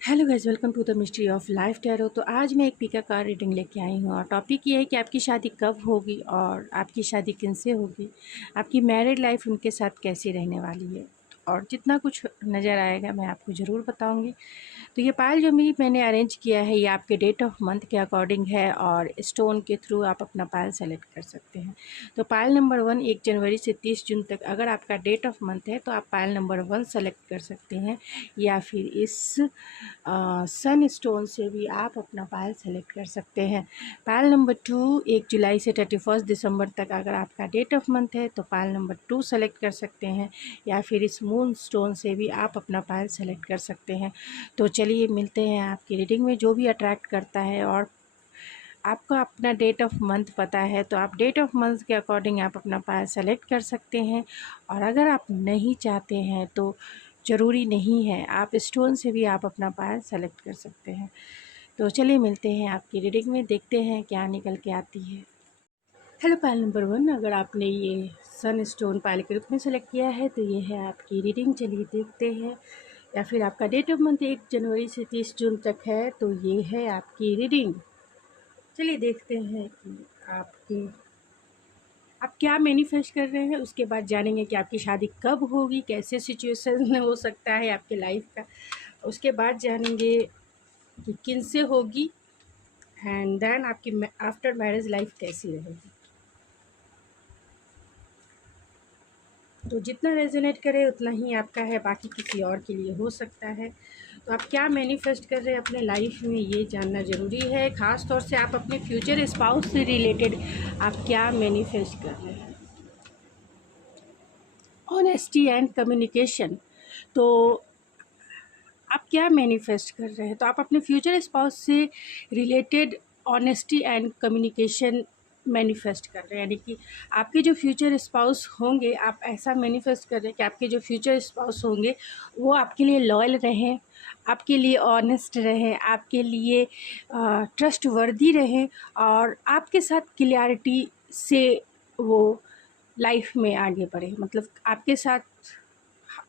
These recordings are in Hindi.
Hello guys, welcome to the mystery of life tarot. तो आज मैं एक पिका कार्ड रीडिंग लेके आई हूँ और टॉपिक ये है कि आपकी शादी कब होगी और आपकी शादी किनसे होगी, आपकी मैरिड लाइफ उनके साथ कैसी रहने वाली है। और जितना कुछ नज़र आएगा मैं आपको ज़रूर बताऊँगी। तो ये पायल जो मैंने अरेंज किया है ये आपके डेट ऑफ मंथ के अकॉर्डिंग है और स्टोन के थ्रू आप अपना पायल सेलेक्ट कर सकते हैं। तो पायल नंबर 1 1 जनवरी से 30 जून तक अगर आपका डेट ऑफ मंथ है तो आप पायल नंबर 1 सेलेक्ट कर सकते हैं, या फिर इस सन स्टोन से भी आप अपना पायल सेलेक्ट कर सकते हैं। पायल नंबर 2 1 जुलाई से 31 दिसंबर तक अगर आपका डेट ऑफ मंथ है तो पायल नंबर 2 सेलेक्ट कर सकते हैं, या फिर इस मून स्टोन से भी आप अपना पायल सेलेक्ट कर सकते हैं। तो चलिए मिलते हैं आपकी रीडिंग में। जो भी अट्रैक्ट करता है और आपको अपना डेट ऑफ मंथ पता है तो आप डेट ऑफ मंथ के अकॉर्डिंग आप अपना पायल सेलेक्ट कर सकते हैं, और अगर आप नहीं चाहते हैं तो ज़रूरी नहीं है, आप स्टोन से भी आप अपना पायल सेलेक्ट कर सकते हैं। तो चलिए मिलते हैं आपकी रीडिंग में, देखते हैं क्या निकल के आती है। हेलो पायल नंबर 1, अगर आपने ये सन स्टोन पायल के रूप में सेलेक्ट किया है तो ये है आपकी रीडिंग। चलिए देखते हैं। या फिर आपका डेट ऑफ मंथ 1 जनवरी से 30 जून तक है तो ये है आपकी रीडिंग। चलिए देखते हैं कि आपकी आप क्या मैनिफेस्ट कर रहे हैं, उसके बाद जानेंगे कि आपकी शादी कब होगी, कैसे सिचुएशन हो सकता है आपके लाइफ का। उसके बाद जानेंगे कि किन से होगी, एंड देन आपकी आफ्टर मैरिज लाइफ कैसी रहेगी। तो जितना रेजोनेट करे उतना ही आपका है, बाकी किसी और के लिए हो सकता है। तो आप क्या मैनिफेस्ट कर रहे हैं अपने लाइफ में ये जानना ज़रूरी है। ख़ास तौर से आप अपने फ्यूचर स्पाउस से रिलेटेड आप क्या मैनिफेस्ट कर रहे हैं। ऑनेस्टी एंड कम्युनिकेशन, तो आप क्या मैनिफेस्ट कर रहे हैं। तो आप अपने फ्यूचर स्पाउस से related honesty and communication manifest कर रहे हैं, यानी कि आपके जो फ्यूचर स्पाउस होंगे, आप ऐसा मैनिफेस्ट कर रहे हैं कि आपके जो फ्यूचर स्पाउस होंगे वो आपके लिए लॉयल रहें, आपके लिए ऑनेस्ट रहें, आपके लिए ट्रस्ट वर्दी रहें, और आपके साथ क्लियरिटी से वो लाइफ में आगे बढ़े। मतलब आपके साथ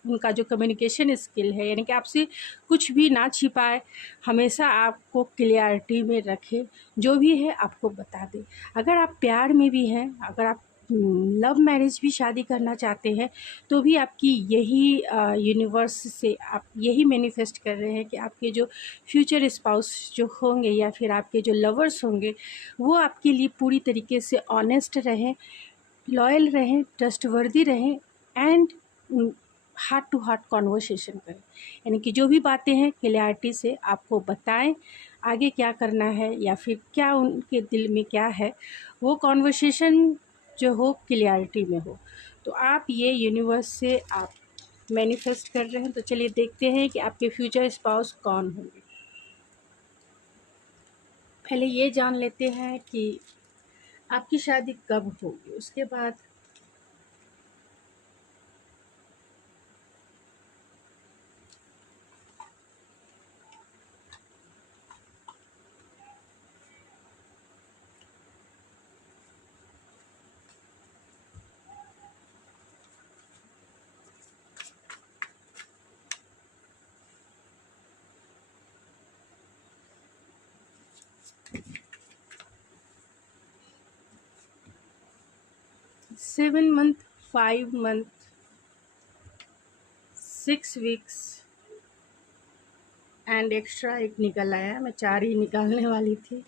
उनका जो कम्युनिकेशन स्किल है, यानी कि आपसे कुछ भी ना छिपाए, हमेशा आपको क्लियरिटी में रखे, जो भी है आपको बता दे। अगर आप प्यार में भी हैं, अगर आप लव मैरिज भी शादी करना चाहते हैं तो भी आपकी यही यूनिवर्स से आप यही मैनिफेस्ट कर रहे हैं कि आपके जो फ्यूचर स्पाउस जो होंगे या फिर आपके जो लवर्स होंगे वो आपके लिए पूरी तरीके से ऑनेस्ट रहें, लॉयल रहें, ट्रस्टवर्दी रहें, and heart to heart conversation करें, यानी कि जो भी बातें हैं क्लियरिटी से आपको बताएं, आगे क्या करना है या फिर क्या उनके दिल में क्या है, वो कॉन्वर्सेशन जो हो क्लियरिटी में हो। तो आप ये यूनिवर्स से आप मैनिफेस्ट कर रहे हैं। तो चलिए देखते हैं कि आपके फ्यूचर स्पाउस कौन होंगे। पहले ये जान लेते हैं कि आपकी शादी कब होगी, उसके बाद 7 month, 5 month, 6 weeks and extra एक निकल आया। मैं 4 ही निकालने वाली थी।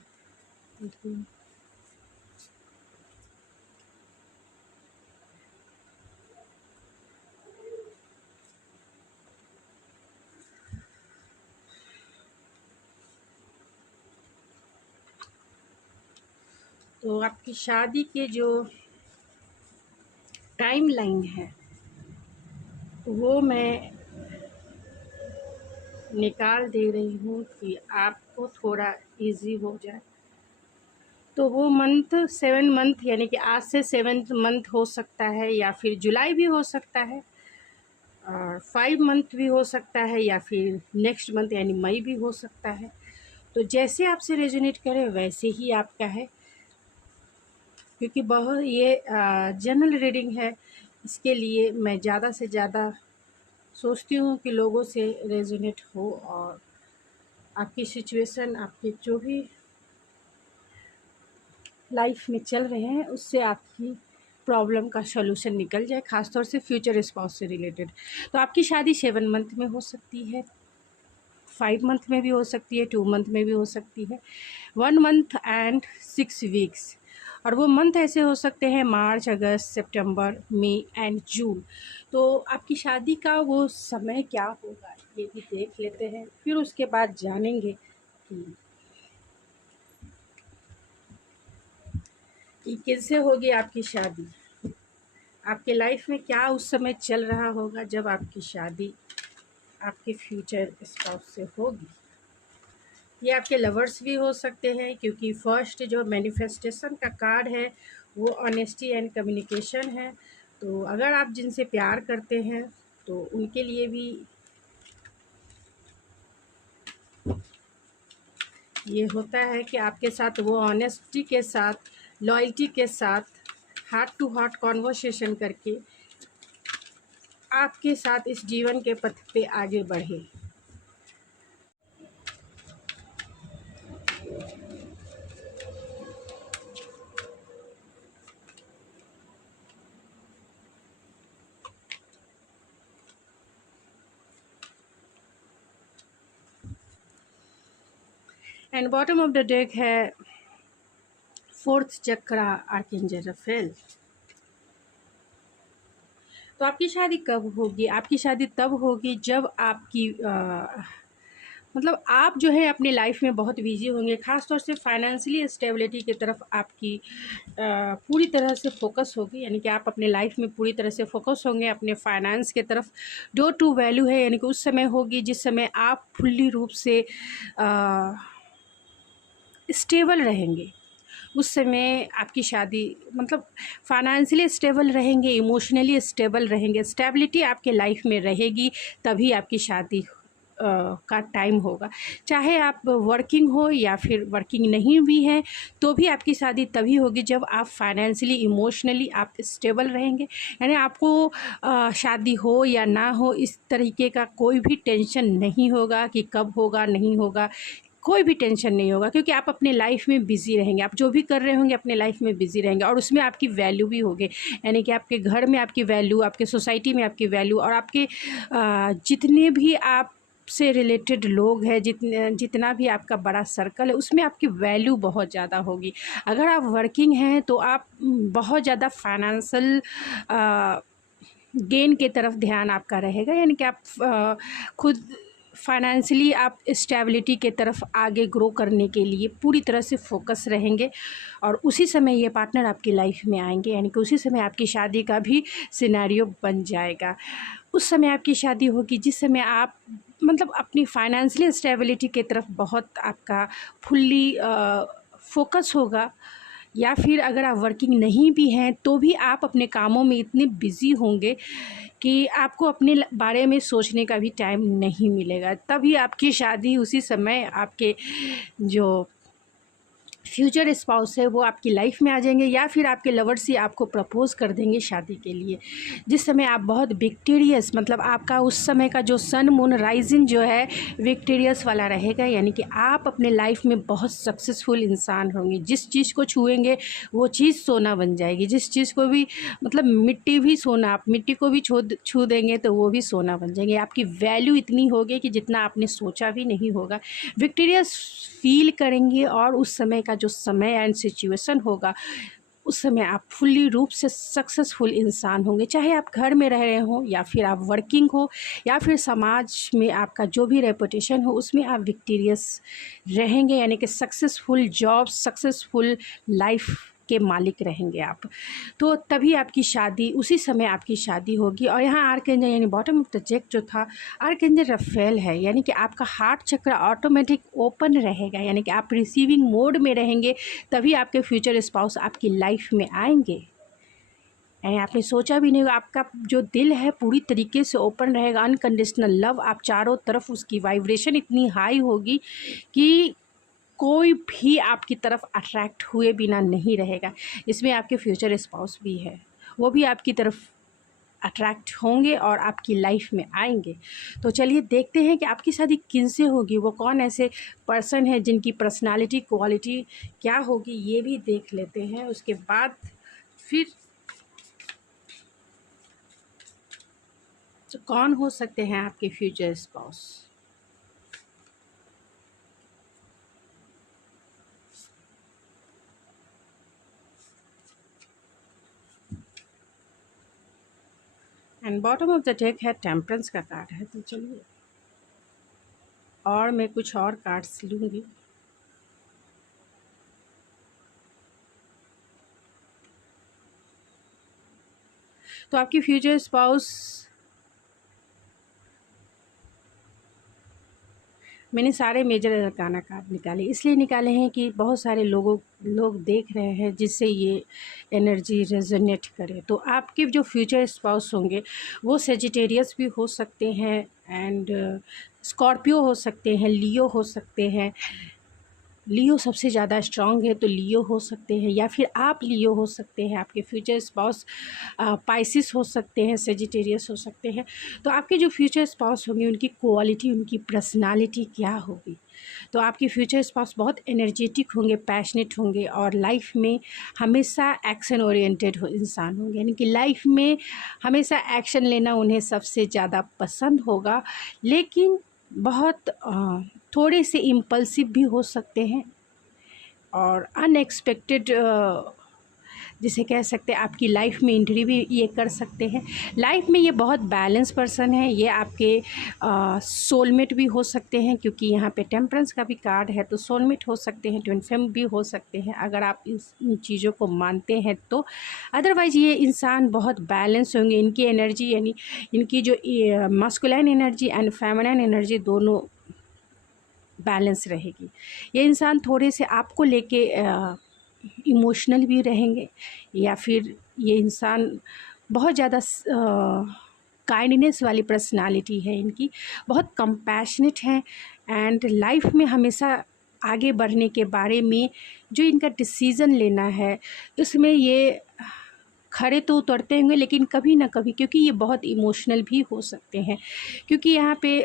तो आपकी शादी के जो टाइम लाइन है वो मैं निकाल दे रही हूँ कि आपको थोड़ा इजी हो जाए। तो वो मंथ 7 मंथ, यानी कि आज से 7th मंथ हो सकता है, या फिर जुलाई भी हो सकता है, और 5 मंथ भी हो सकता है, या फिर नेक्स्ट मंथ यानी मई भी हो सकता है। तो जैसे आपसे रेजोनेट करे वैसे ही आपका है, क्योंकि बहुत ये जनरल रीडिंग है, इसके लिए मैं ज़्यादा से ज़्यादा सोचती हूँ कि लोगों से रेजोनेट हो और आपकी सिचुएशन, आपके जो भी लाइफ में चल रहे हैं उससे आपकी प्रॉब्लम का सॉल्यूशन निकल जाए, खासतौर से फ्यूचर स्पाउस से रिलेटेड। तो आपकी शादी 7 मंथ में हो सकती है, 5 मंथ में भी हो सकती है, 2 मंथ में भी हो सकती है, 1 मंथ एंड 6 वीक्स। और वो मंथ ऐसे हो सकते हैं मार्च, अगस्त, सितंबर, मई एंड जून। तो आपकी शादी का वो समय क्या होगा ये भी देख लेते हैं, फिर उसके बाद जानेंगे कि कैसे होगी आपकी शादी, आपके लाइफ में क्या उस समय चल रहा होगा जब आपकी शादी आपके फ्यूचर स्पाउस से होगी। ये आपके लवर्स भी हो सकते हैं, क्योंकि फर्स्ट जो मैनिफेस्टेशन का कार्ड है वो ऑनेस्टी एंड कम्युनिकेशन है। तो अगर आप जिनसे प्यार करते हैं तो उनके लिए भी ये होता है कि आपके साथ वो ऑनेस्टी के साथ, लॉयल्टी के साथ, हार्ट टू हार्ट कॉन्वर्सेशन करके आपके साथ इस जीवन के पथ पे आगे बढ़े। And bottom of the deck है फोर्थ चक्रा, आर्कएंजल राफेल। तो आपकी शादी कब होगी? आपकी शादी तब होगी जब आपकी मतलब आप जो है अपनी लाइफ में बहुत बिजी होंगे, ख़ास तौर से फाइनेंशियली स्टेबिलिटी की तरफ आपकी पूरी तरह से फोकस होगी। यानी कि आप अपने लाइफ में पूरी तरह से फोकस होंगे अपने फाइनेंस के तरफ। डोर टू वैल्यू है, यानी कि उस समय होगी जिस समय आप फुल्ली रूप से स्टेबल रहेंगे। उस समय आपकी शादी मतलब फाइनेंशियली स्टेबल रहेंगे, इमोशनली स्टेबल रहेंगे, स्टेबिलिटी आपके लाइफ में रहेगी, तभी आपकी शादी का टाइम होगा। चाहे आप वर्किंग हो या फिर वर्किंग नहीं भी हैं, तो भी आपकी शादी तभी होगी जब आप फाइनेंशियली, इमोशनली आप स्टेबल रहेंगे। यानी आपको शादी हो या ना हो इस तरीके का कोई भी टेंशन नहीं होगा कि कब होगा, नहीं होगा, कोई भी टेंशन नहीं होगा, क्योंकि आप अपने लाइफ में बिज़ी रहेंगे। आप जो भी कर रहे होंगे अपने लाइफ में बिज़ी रहेंगे और उसमें आपकी वैल्यू भी होगी। यानी कि आपके घर में आपकी वैल्यू, आपके सोसाइटी में आपकी वैल्यू, और आपके जितने भी आप से रिलेटेड लोग हैं, जितना भी आपका बड़ा सर्कल है, उसमें आपकी वैल्यू बहुत ज़्यादा होगी। अगर आप वर्किंग हैं तो आप बहुत ज़्यादा फाइनेंशियल गेन के तरफ ध्यान आपका रहेगा। यानी कि आप खुद फाइनेंशियली आप स्टेबिलिटी के तरफ आगे ग्रो करने के लिए पूरी तरह से फोकस रहेंगे, और उसी समय ये पार्टनर आपकी लाइफ में आएंगे। यानी कि उसी समय आपकी शादी का भी सिनेरियो बन जाएगा। उस समय आपकी शादी होगी जिस समय आप मतलब अपनी फाइनेंशियल स्टेबिलिटी के तरफ बहुत आपका फुल्ली फोकस होगा। या फिर अगर आप वर्किंग नहीं भी हैं तो भी आप अपने कामों में इतने बिज़ी होंगे कि आपको अपने बारे में सोचने का भी टाइम नहीं मिलेगा। तभी आपकी शादी उसी समय आपके जो फ्यूचर स्पाउस है वो आपकी लाइफ में आ जाएंगे, या फिर आपके लवर्स ही आपको प्रपोज़ कर देंगे शादी के लिए। जिस समय आप बहुत विक्टोरियस, मतलब आपका उस समय का जो सन मून राइजिंग जो है विक्टोरियस वाला रहेगा। यानी कि आप अपने लाइफ में बहुत सक्सेसफुल इंसान होंगे। जिस चीज़ को छुएंगे वो चीज़ सोना बन जाएगी। जिस चीज़ को भी मतलब मिट्टी भी सोना, आप मिट्टी को भी छू देंगे तो वो भी सोना बन जाएंगे। आपकी वैल्यू इतनी होगी कि जितना आपने सोचा भी नहीं होगा। विक्टोरियस फील करेंगे, और उस समय का जो समय एंड सिचुएशन होगा उस समय आप फुल्ली रूप से सक्सेसफुल इंसान होंगे। चाहे आप घर में रह रहे हो या फिर आप वर्किंग हो या फिर समाज में आपका जो भी रेपुटेशन हो उसमें आप विक्टोरियस रहेंगे। यानी कि सक्सेसफुल जॉब, सक्सेसफुल लाइफ के मालिक रहेंगे आप। तो तभी आपकी शादी, उसी समय आपकी शादी होगी। और यहाँ आर्कएंजल यानी बॉटम ऑफ द डेक जो था आर्कएंजल राफेल है। यानी कि आपका हार्ट चक्र ऑटोमेटिक ओपन रहेगा। यानी कि आप रिसीविंग मोड में रहेंगे, तभी आपके फ्यूचर स्पाउस आपकी लाइफ में आएंगे। यानी आपने सोचा भी नहीं होगा, आपका जो दिल है पूरी तरीके से ओपन रहेगा। अनकंडीशनल लव, आप चारों तरफ उसकी वाइब्रेशन इतनी हाई होगी कि कोई भी आपकी तरफ अट्रैक्ट हुए बिना नहीं रहेगा। इसमें आपके फ्यूचर स्पाउस भी है, वो भी आपकी तरफ अट्रैक्ट होंगे और आपकी लाइफ में आएंगे। तो चलिए देखते हैं कि आपकी शादी किनसे होगी, वो कौन ऐसे पर्सन है जिनकी पर्सनालिटी क्वालिटी क्या होगी, ये भी देख लेते हैं। उसके बाद फिर तो कौन हो सकते हैं आपके future spouse. And bottom of the deck है टेम्परेंस का कार्ड है। तो चलिए और मैं कुछ और कार्ड्स लूँगी। तो आपकी फ्यूचर स्पाउस, मैंने सारे मेजर अरकाना कार्ड निकाले, इसलिए निकाले हैं कि बहुत सारे लोग देख रहे हैं जिससे ये एनर्जी रेजोनेट करे। तो आपके जो फ्यूचर स्पाउस होंगे वो सेजिटेरियस भी हो सकते हैं, एंड स्कॉर्पियो हो सकते हैं, लियो हो सकते हैं। लियो सबसे ज़्यादा स्ट्रांग है, तो लियो हो सकते हैं, या फिर आप लियो हो सकते हैं। आपके फ्यूचर स्पाउस पाइसिस हो सकते हैं, सेजिटेरियस हो सकते हैं। तो आपके जो फ्यूचर स्पाउस होंगे उनकी क्वालिटी, उनकी पर्सनालिटी क्या होगी। तो आपके फ्यूचर स्पाउस बहुत एनर्जेटिक होंगे, पैशनेट होंगे और लाइफ में हमेशा एक्शन ओरिएंटेड इंसान होंगे, यानी कि लाइफ में हमेशा एक्शन लेना उन्हें सबसे ज़्यादा पसंद होगा। लेकिन बहुत थोड़े से इम्पल्सिव भी हो सकते हैं और अनएक्सपेक्टेड जिसे कह सकते हैं आपकी लाइफ में एंट्री भी ये कर सकते हैं। लाइफ में ये बहुत बैलेंस पर्सन है, ये आपके सोलमेट भी हो सकते हैं, क्योंकि यहाँ पे टेम्परेंस का भी कार्ड है। तो सोलमेट हो सकते हैं, ट्विन फ्लेम भी हो सकते हैं, अगर आप इन चीज़ों को मानते हैं तो। अदरवाइज़ ये इंसान बहुत बैलेंस होंगे, इनकी एनर्जी यानी इनकी जो masculine energy and feminine energy दोनों बैलेंस रहेगी। ये इंसान थोड़े से आपको लेके इमोशनल भी रहेंगे, या फिर ये इंसान बहुत ज़्यादा काइंडनेस वाली पर्सनालिटी है इनकी, बहुत कंपैशनेट है, एंड लाइफ में हमेशा आगे बढ़ने के बारे में जो इनका डिसीज़न लेना है उसमें ये खड़े तो उतरते होंगे, लेकिन कभी ना कभी, क्योंकि ये बहुत इमोशनल भी हो सकते हैं, क्योंकि यहाँ पे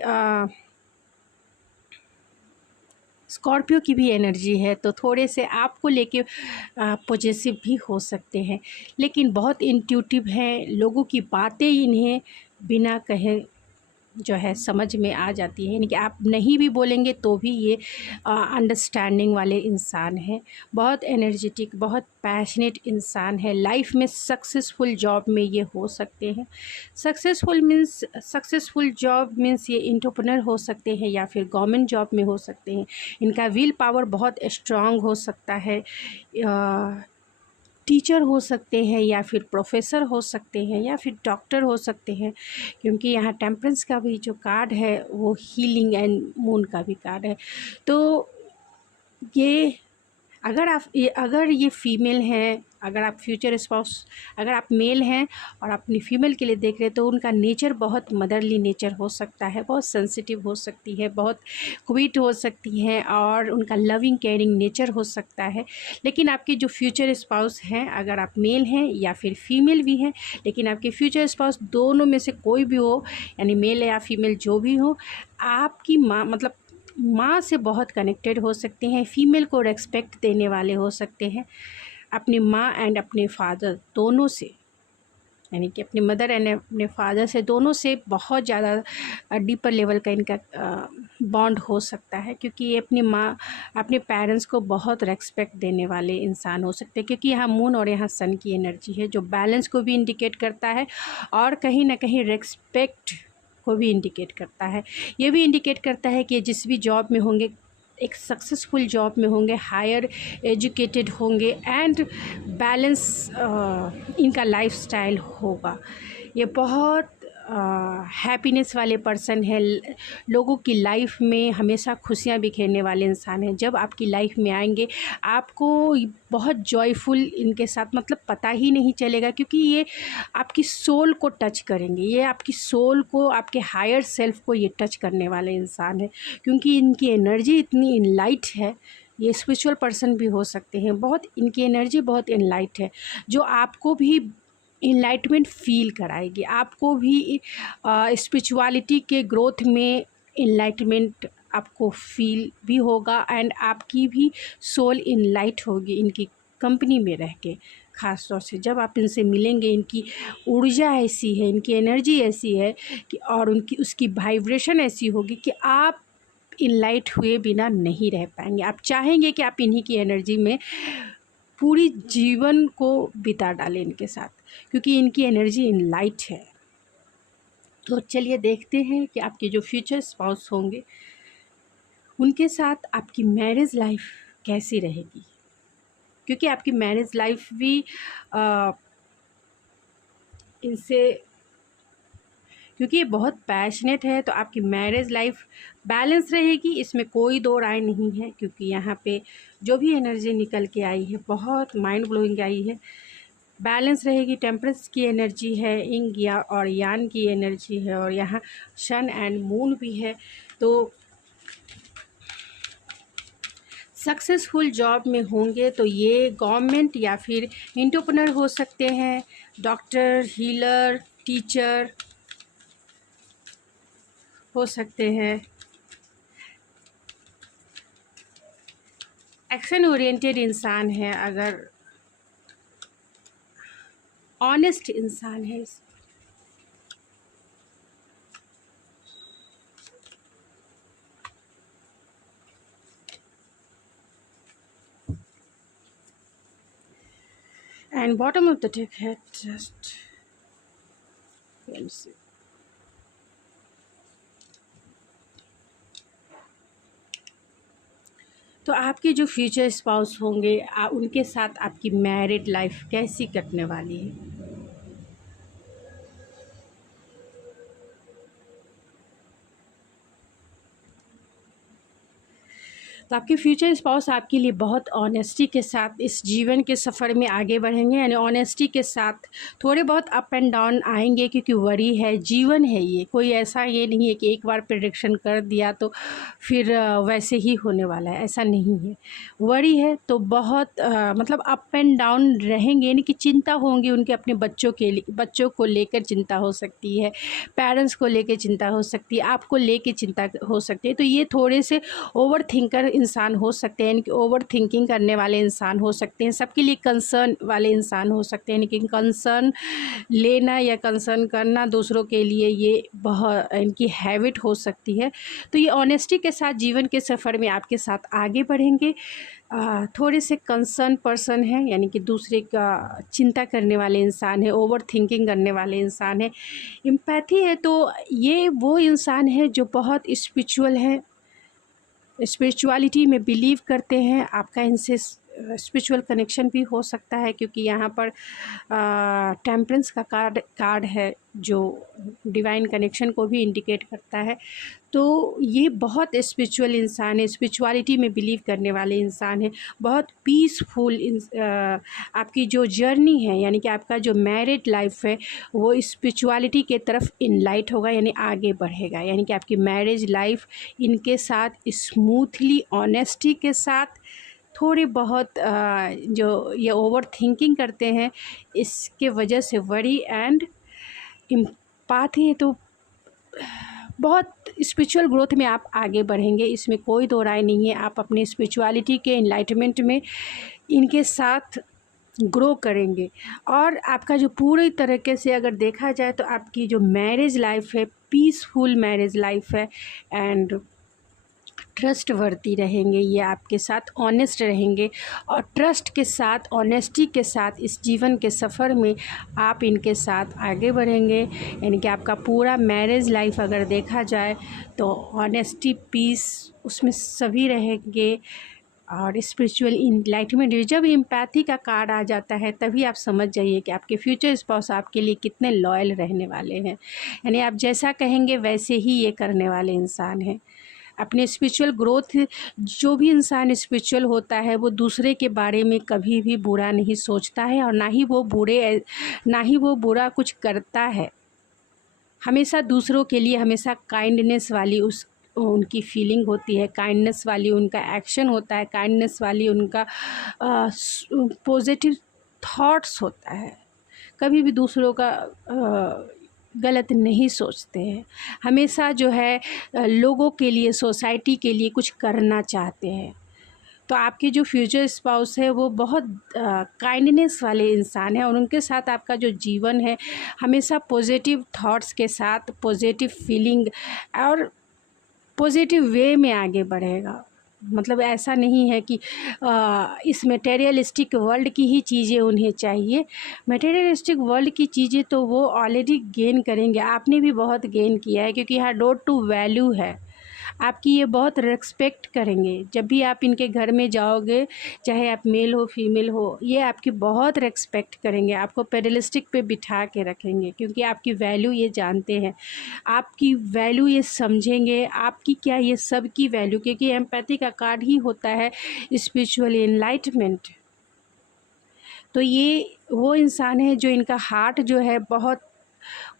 स्कॉर्पियो की भी एनर्जी है, तो थोड़े से आपको लेके पॉजेसिव भी हो सकते हैं। लेकिन बहुत इंट्यूटिव हैं, लोगों की बातें इन्हें बिना कहे जो है समझ में आ जाती है, यानी कि आप नहीं भी बोलेंगे तो भी ये अंडरस्टैंडिंग वाले इंसान हैं। बहुत एनर्जेटिक, बहुत पैशनेट इंसान है। लाइफ में सक्सेसफुल जॉब में ये हो सकते हैं। सक्सेसफुल जॉब मीन्स ये एंटरप्रेन्योर हो सकते हैं, या फिर गवर्नमेंट जॉब में हो सकते हैं। इनका विल पावर बहुत स्ट्रांग हो सकता है। टीचर हो सकते हैं, या फिर प्रोफेसर हो सकते हैं, या फिर डॉक्टर हो सकते हैं, क्योंकि यहाँ टेम्परेंस का भी जो कार्ड है वो हीलिंग एंड मून का भी कार्ड है। तो ये अगर ये फीमेल हैं, अगर आप फ्यूचर स्पाउस अगर आप मेल हैं और अपनी फीमेल के लिए देख रहे हैं, तो उनका नेचर बहुत मदरली नेचर हो सकता है, बहुत सेंसिटिव हो सकती है, बहुत क्वीट हो सकती हैं, और उनका लविंग केयरिंग नेचर हो सकता है। लेकिन आपके जो फ्यूचर स्पाउस हैं, अगर आप मेल हैं या फिर फीमेल भी हैं, लेकिन आपके फ्यूचर स्पाउस दोनों में से कोई भी हो, यानी मेल या फीमेल जो भी हो, आपकी माँ मतलब माँ से बहुत कनेक्टेड हो सकते हैं, फीमेल को रेस्पेक्ट देने वाले हो सकते हैं, अपनी माँ एंड अपने फादर दोनों से, यानी कि अपने मदर एंड अपने फादर से दोनों से बहुत ज़्यादा डीपर लेवल का इनका बॉन्ड हो सकता है, क्योंकि ये अपनी माँ अपने पेरेंट्स को बहुत रेस्पेक्ट देने वाले इंसान हो सकते हैं, क्योंकि यहाँ मून और यहाँ सन की एनर्जी है जो बैलेंस को भी इंडिकेट करता है और कहीं ना कहीं रेस्पेक्ट को भी इंडिकेट करता है। ये भी इंडिकेट करता है कि जिस भी जॉब में होंगे, एक सक्सेसफुल जॉब में होंगे, हायर एजुकेटेड होंगे, एंड बैलेंस इनका लाइफस्टाइल होगा। ये बहुत हैप्पीनेस वाले पर्सन है, लोगों की लाइफ में हमेशा खुशियाँ बिखेरने वाले इंसान हैं। जब आपकी लाइफ में आएंगे आपको बहुत जॉयफुल इनके साथ मतलब पता ही नहीं चलेगा, क्योंकि ये आपकी सोल को टच करेंगे, ये आपकी सोल को, आपके हायर सेल्फ को ये टच करने वाले इंसान है, क्योंकि इनकी एनर्जी इतनी इनलाइट है। ये स्पिरिचुअल पर्सन भी हो सकते हैं, बहुत इनकी एनर्जी बहुत इनलाइट है, जो आपको भी इनलाइटमेंट फील कराएगी। आपको भी स्पिरिचुअलिटी के ग्रोथ में इनलाइटमेंट आपको फील भी होगा एंड आपकी भी सोल इनलाइट होगी इनकी कंपनी में रह के। ख़ास तौर से जब आप इनसे मिलेंगे, इनकी ऊर्जा ऐसी है, इनकी एनर्जी ऐसी है कि और उनकी उसकी वाइब्रेशन ऐसी होगी कि आप इनलाइट हुए बिना नहीं रह पाएंगे। आप चाहेंगे कि आप इन्हीं की एनर्जी में पूरी जीवन को बिता डालें इनके साथ, क्योंकि इनकी एनर्जी इनलाइट है। तो चलिए देखते हैं कि आपके जो फ्यूचर स्पाउस होंगे उनके साथ आपकी मैरिज लाइफ कैसी रहेगी, क्योंकि आपकी मैरिज लाइफ भी इनसे, क्योंकि ये बहुत पैशनेट है, तो आपकी मैरिज लाइफ बैलेंस रहेगी, इसमें कोई दो राय नहीं है। क्योंकि यहाँ पे जो भी एनर्जी निकल के आई है बहुत माइंड ब्लोइंग आई है। बैलेंस रहेगी, टेम्परेंस की एनर्जी है, इंग या और यान की एनर्जी है, और यहाँ सन एंड मून भी है। तो सक्सेसफुल जॉब में होंगे तो ये गवर्नमेंट या फिर एंटरप्रेन्योर हो सकते हैं, डॉक्टर, हीलर, टीचर हो सकते हैं, एक्शन ओरिएंटेड इंसान है, अगर ऑनेस्ट इंसान है। And bottom of the deck है जस्ट तो आपके जो फ्यूचर स्पाउस होंगे उनके साथ आपकी मैरिड लाइफ कैसी कटने वाली है। तो आपके फ्यूचर स्पाउस आपके लिए बहुत ऑनेस्टी के साथ इस जीवन के सफ़र में आगे बढ़ेंगे, यानी ऑनेस्टी के साथ थोड़े बहुत अप एंड डाउन आएंगे, क्योंकि वरी है, जीवन है, ये कोई ऐसा ये नहीं है कि एक बार प्रेडिक्शन कर दिया तो फिर वैसे ही होने वाला है, ऐसा नहीं है। वरी है तो बहुत मतलब अप एंड डाउन रहेंगे, यानी कि चिंता होंगी उनके अपने बच्चों के लिए, बच्चों को लेकर चिंता हो सकती है, पेरेंट्स को लेकर चिंता हो सकती है, आपको लेकर चिंता हो सकती है। तो ये थोड़े से ओवर थिंकर इंसान हो सकते हैं, यानी कि ओवर थिंकिंग करने वाले इंसान हो सकते हैं, सबके लिए कंसर्न वाले इंसान हो सकते हैं, यानी कि कंसर्न लेना या कंसर्न करना दूसरों के लिए ये बहुत इनकी हैबिट हो सकती है। तो ये ऑनेस्टी के साथ जीवन के सफ़र में आपके साथ आगे बढ़ेंगे। थोड़े से कंसर्न पर्सन हैं, यानी कि दूसरे का चिंता करने वाले इंसान है, ओवर थिंकिंग करने वाले इंसान है, एम्पैथी है। तो ये वो इंसान है जो बहुत स्पिरिचुअल है, स्पिरिचुअलिटी में बिलीव करते हैं। आपका इनसे स्पिरिचुअल कनेक्शन भी हो सकता है, क्योंकि यहाँ पर टेम्परेंस का कार्ड है जो डिवाइन कनेक्शन को भी इंडिकेट करता है। तो ये बहुत स्पिरिचुअल इंसान है, स्पिरिचुअलिटी में बिलीव करने वाले इंसान है, बहुत पीसफुल। आपकी जो जर्नी है, यानी कि आपका जो मैरिड लाइफ है वो स्पिरिचुअलिटी के तरफ इनलाइट होगा, यानी आगे बढ़ेगा, यानी कि आपकी मैरिज लाइफ इनके साथ स्मूथली, ऑनेस्टी के साथ, थोड़े बहुत जो ये ओवर थिंकिंग करते हैं इसके वजह से वरी एंड एम्पैथी है, तो बहुत स्पिरिचुअल ग्रोथ में आप आगे बढ़ेंगे, इसमें कोई दो राय नहीं है। आप अपने स्पिरिचुअलिटी के एनलाइटमेंट में इनके साथ ग्रो करेंगे, और आपका जो पूरी तरीके से अगर देखा जाए तो आपकी जो मैरिज लाइफ है पीसफुल मैरिज लाइफ है, एंड ट्रस्ट वर्ती रहेंगे, ये आपके साथ ऑनेस्ट रहेंगे, और ट्रस्ट के साथ, ऑनेस्टी के साथ इस जीवन के सफ़र में आप इनके साथ आगे बढ़ेंगे। यानी कि आपका पूरा मैरिज लाइफ अगर देखा जाए तो ऑनेस्टी, पीस उसमें सभी रहेंगे, और स्पिरिचुअल इनलाइटमेंट। जब एम्पैथी का कार्ड आ जाता है तभी आप समझ जाइए कि आपके फ्यूचर स्पाउस आपके लिए कितने लॉयल रहने वाले हैं, यानी आप जैसा कहेंगे वैसे ही ये करने वाले इंसान हैं। अपने स्पिरिचुअल ग्रोथ, जो भी इंसान स्पिरिचुअल होता है वो दूसरे के बारे में कभी भी बुरा नहीं सोचता है, और ना ही वो बुरा कुछ करता है। हमेशा दूसरों के लिए हमेशा काइंडनेस वाली उनकी फीलिंग होती है, काइंडनेस वाली उनका एक्शन होता है, काइंडनेस वाली उनका पॉजिटिव थॉट्स होता है। कभी भी दूसरों का गलत नहीं सोचते हैं। हमेशा जो है लोगों के लिए, सोसाइटी के लिए कुछ करना चाहते हैं। तो आपके जो फ्यूचर स्पाउस है वो बहुत काइंडनेस वाले इंसान हैं, और उनके साथ आपका जो जीवन है हमेशा पॉजिटिव थॉट्स के साथ, पॉजिटिव फीलिंग और पॉजिटिव वे में आगे बढ़ेगा। मतलब ऐसा नहीं है कि इस मटेरियलिस्टिक वर्ल्ड की ही चीज़ें उन्हें चाहिए। मटेरियलिस्टिक वर्ल्ड की चीज़ें तो वो ऑलरेडी गेन करेंगे, आपने भी बहुत गेन किया है, क्योंकि यहाँ डोट टू वैल्यू है आपकी, ये बहुत रिस्पेक्ट करेंगे। जब भी आप इनके घर में जाओगे, चाहे आप मेल हो फीमेल हो, ये आपकी बहुत रिस्पेक्ट करेंगे, आपको पेडलिस्टिक पे बिठा के रखेंगे, क्योंकि आपकी वैल्यू ये जानते हैं, आपकी वैल्यू ये समझेंगे, आपकी क्या ये सब की वैल्यू, क्योंकि एम्पैथी का कार्ड ही होता है स्पिरिचुअल एनलाइटमेंट। तो ये वो इंसान है जो इनका हार्ट जो है बहुत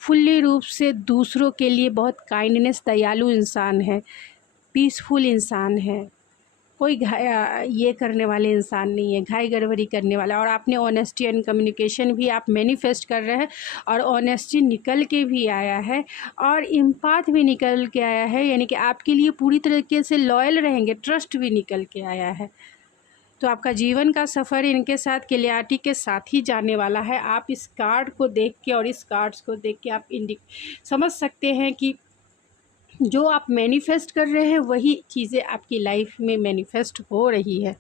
फुल्ली रूप से दूसरों के लिए बहुत काइंडनेस, दयालु इंसान है, पीसफुल इंसान है, कोई ये करने वाले इंसान नहीं है, घाई गड़बड़ी करने वाला। और आपने ऑनेस्टी एंड कम्युनिकेशन भी आप मैनिफेस्ट कर रहे हैं, और ऑनेस्टी निकल के भी आया है, और इम्पाथ भी निकल के आया है, यानी कि आपके लिए पूरी तरीके से लॉयल रहेंगे, ट्रस्ट भी निकल के आया है। तो आपका जीवन का सफ़र इनके साथ क्लियरिटी के साथ ही जाने वाला है। आप इस कार्ड को देख के और इस कार्ड्स को देख के आप समझ सकते हैं कि जो आप मैनिफेस्ट कर रहे हैं वही चीज़ें आपकी लाइफ में मैनिफेस्ट हो रही है,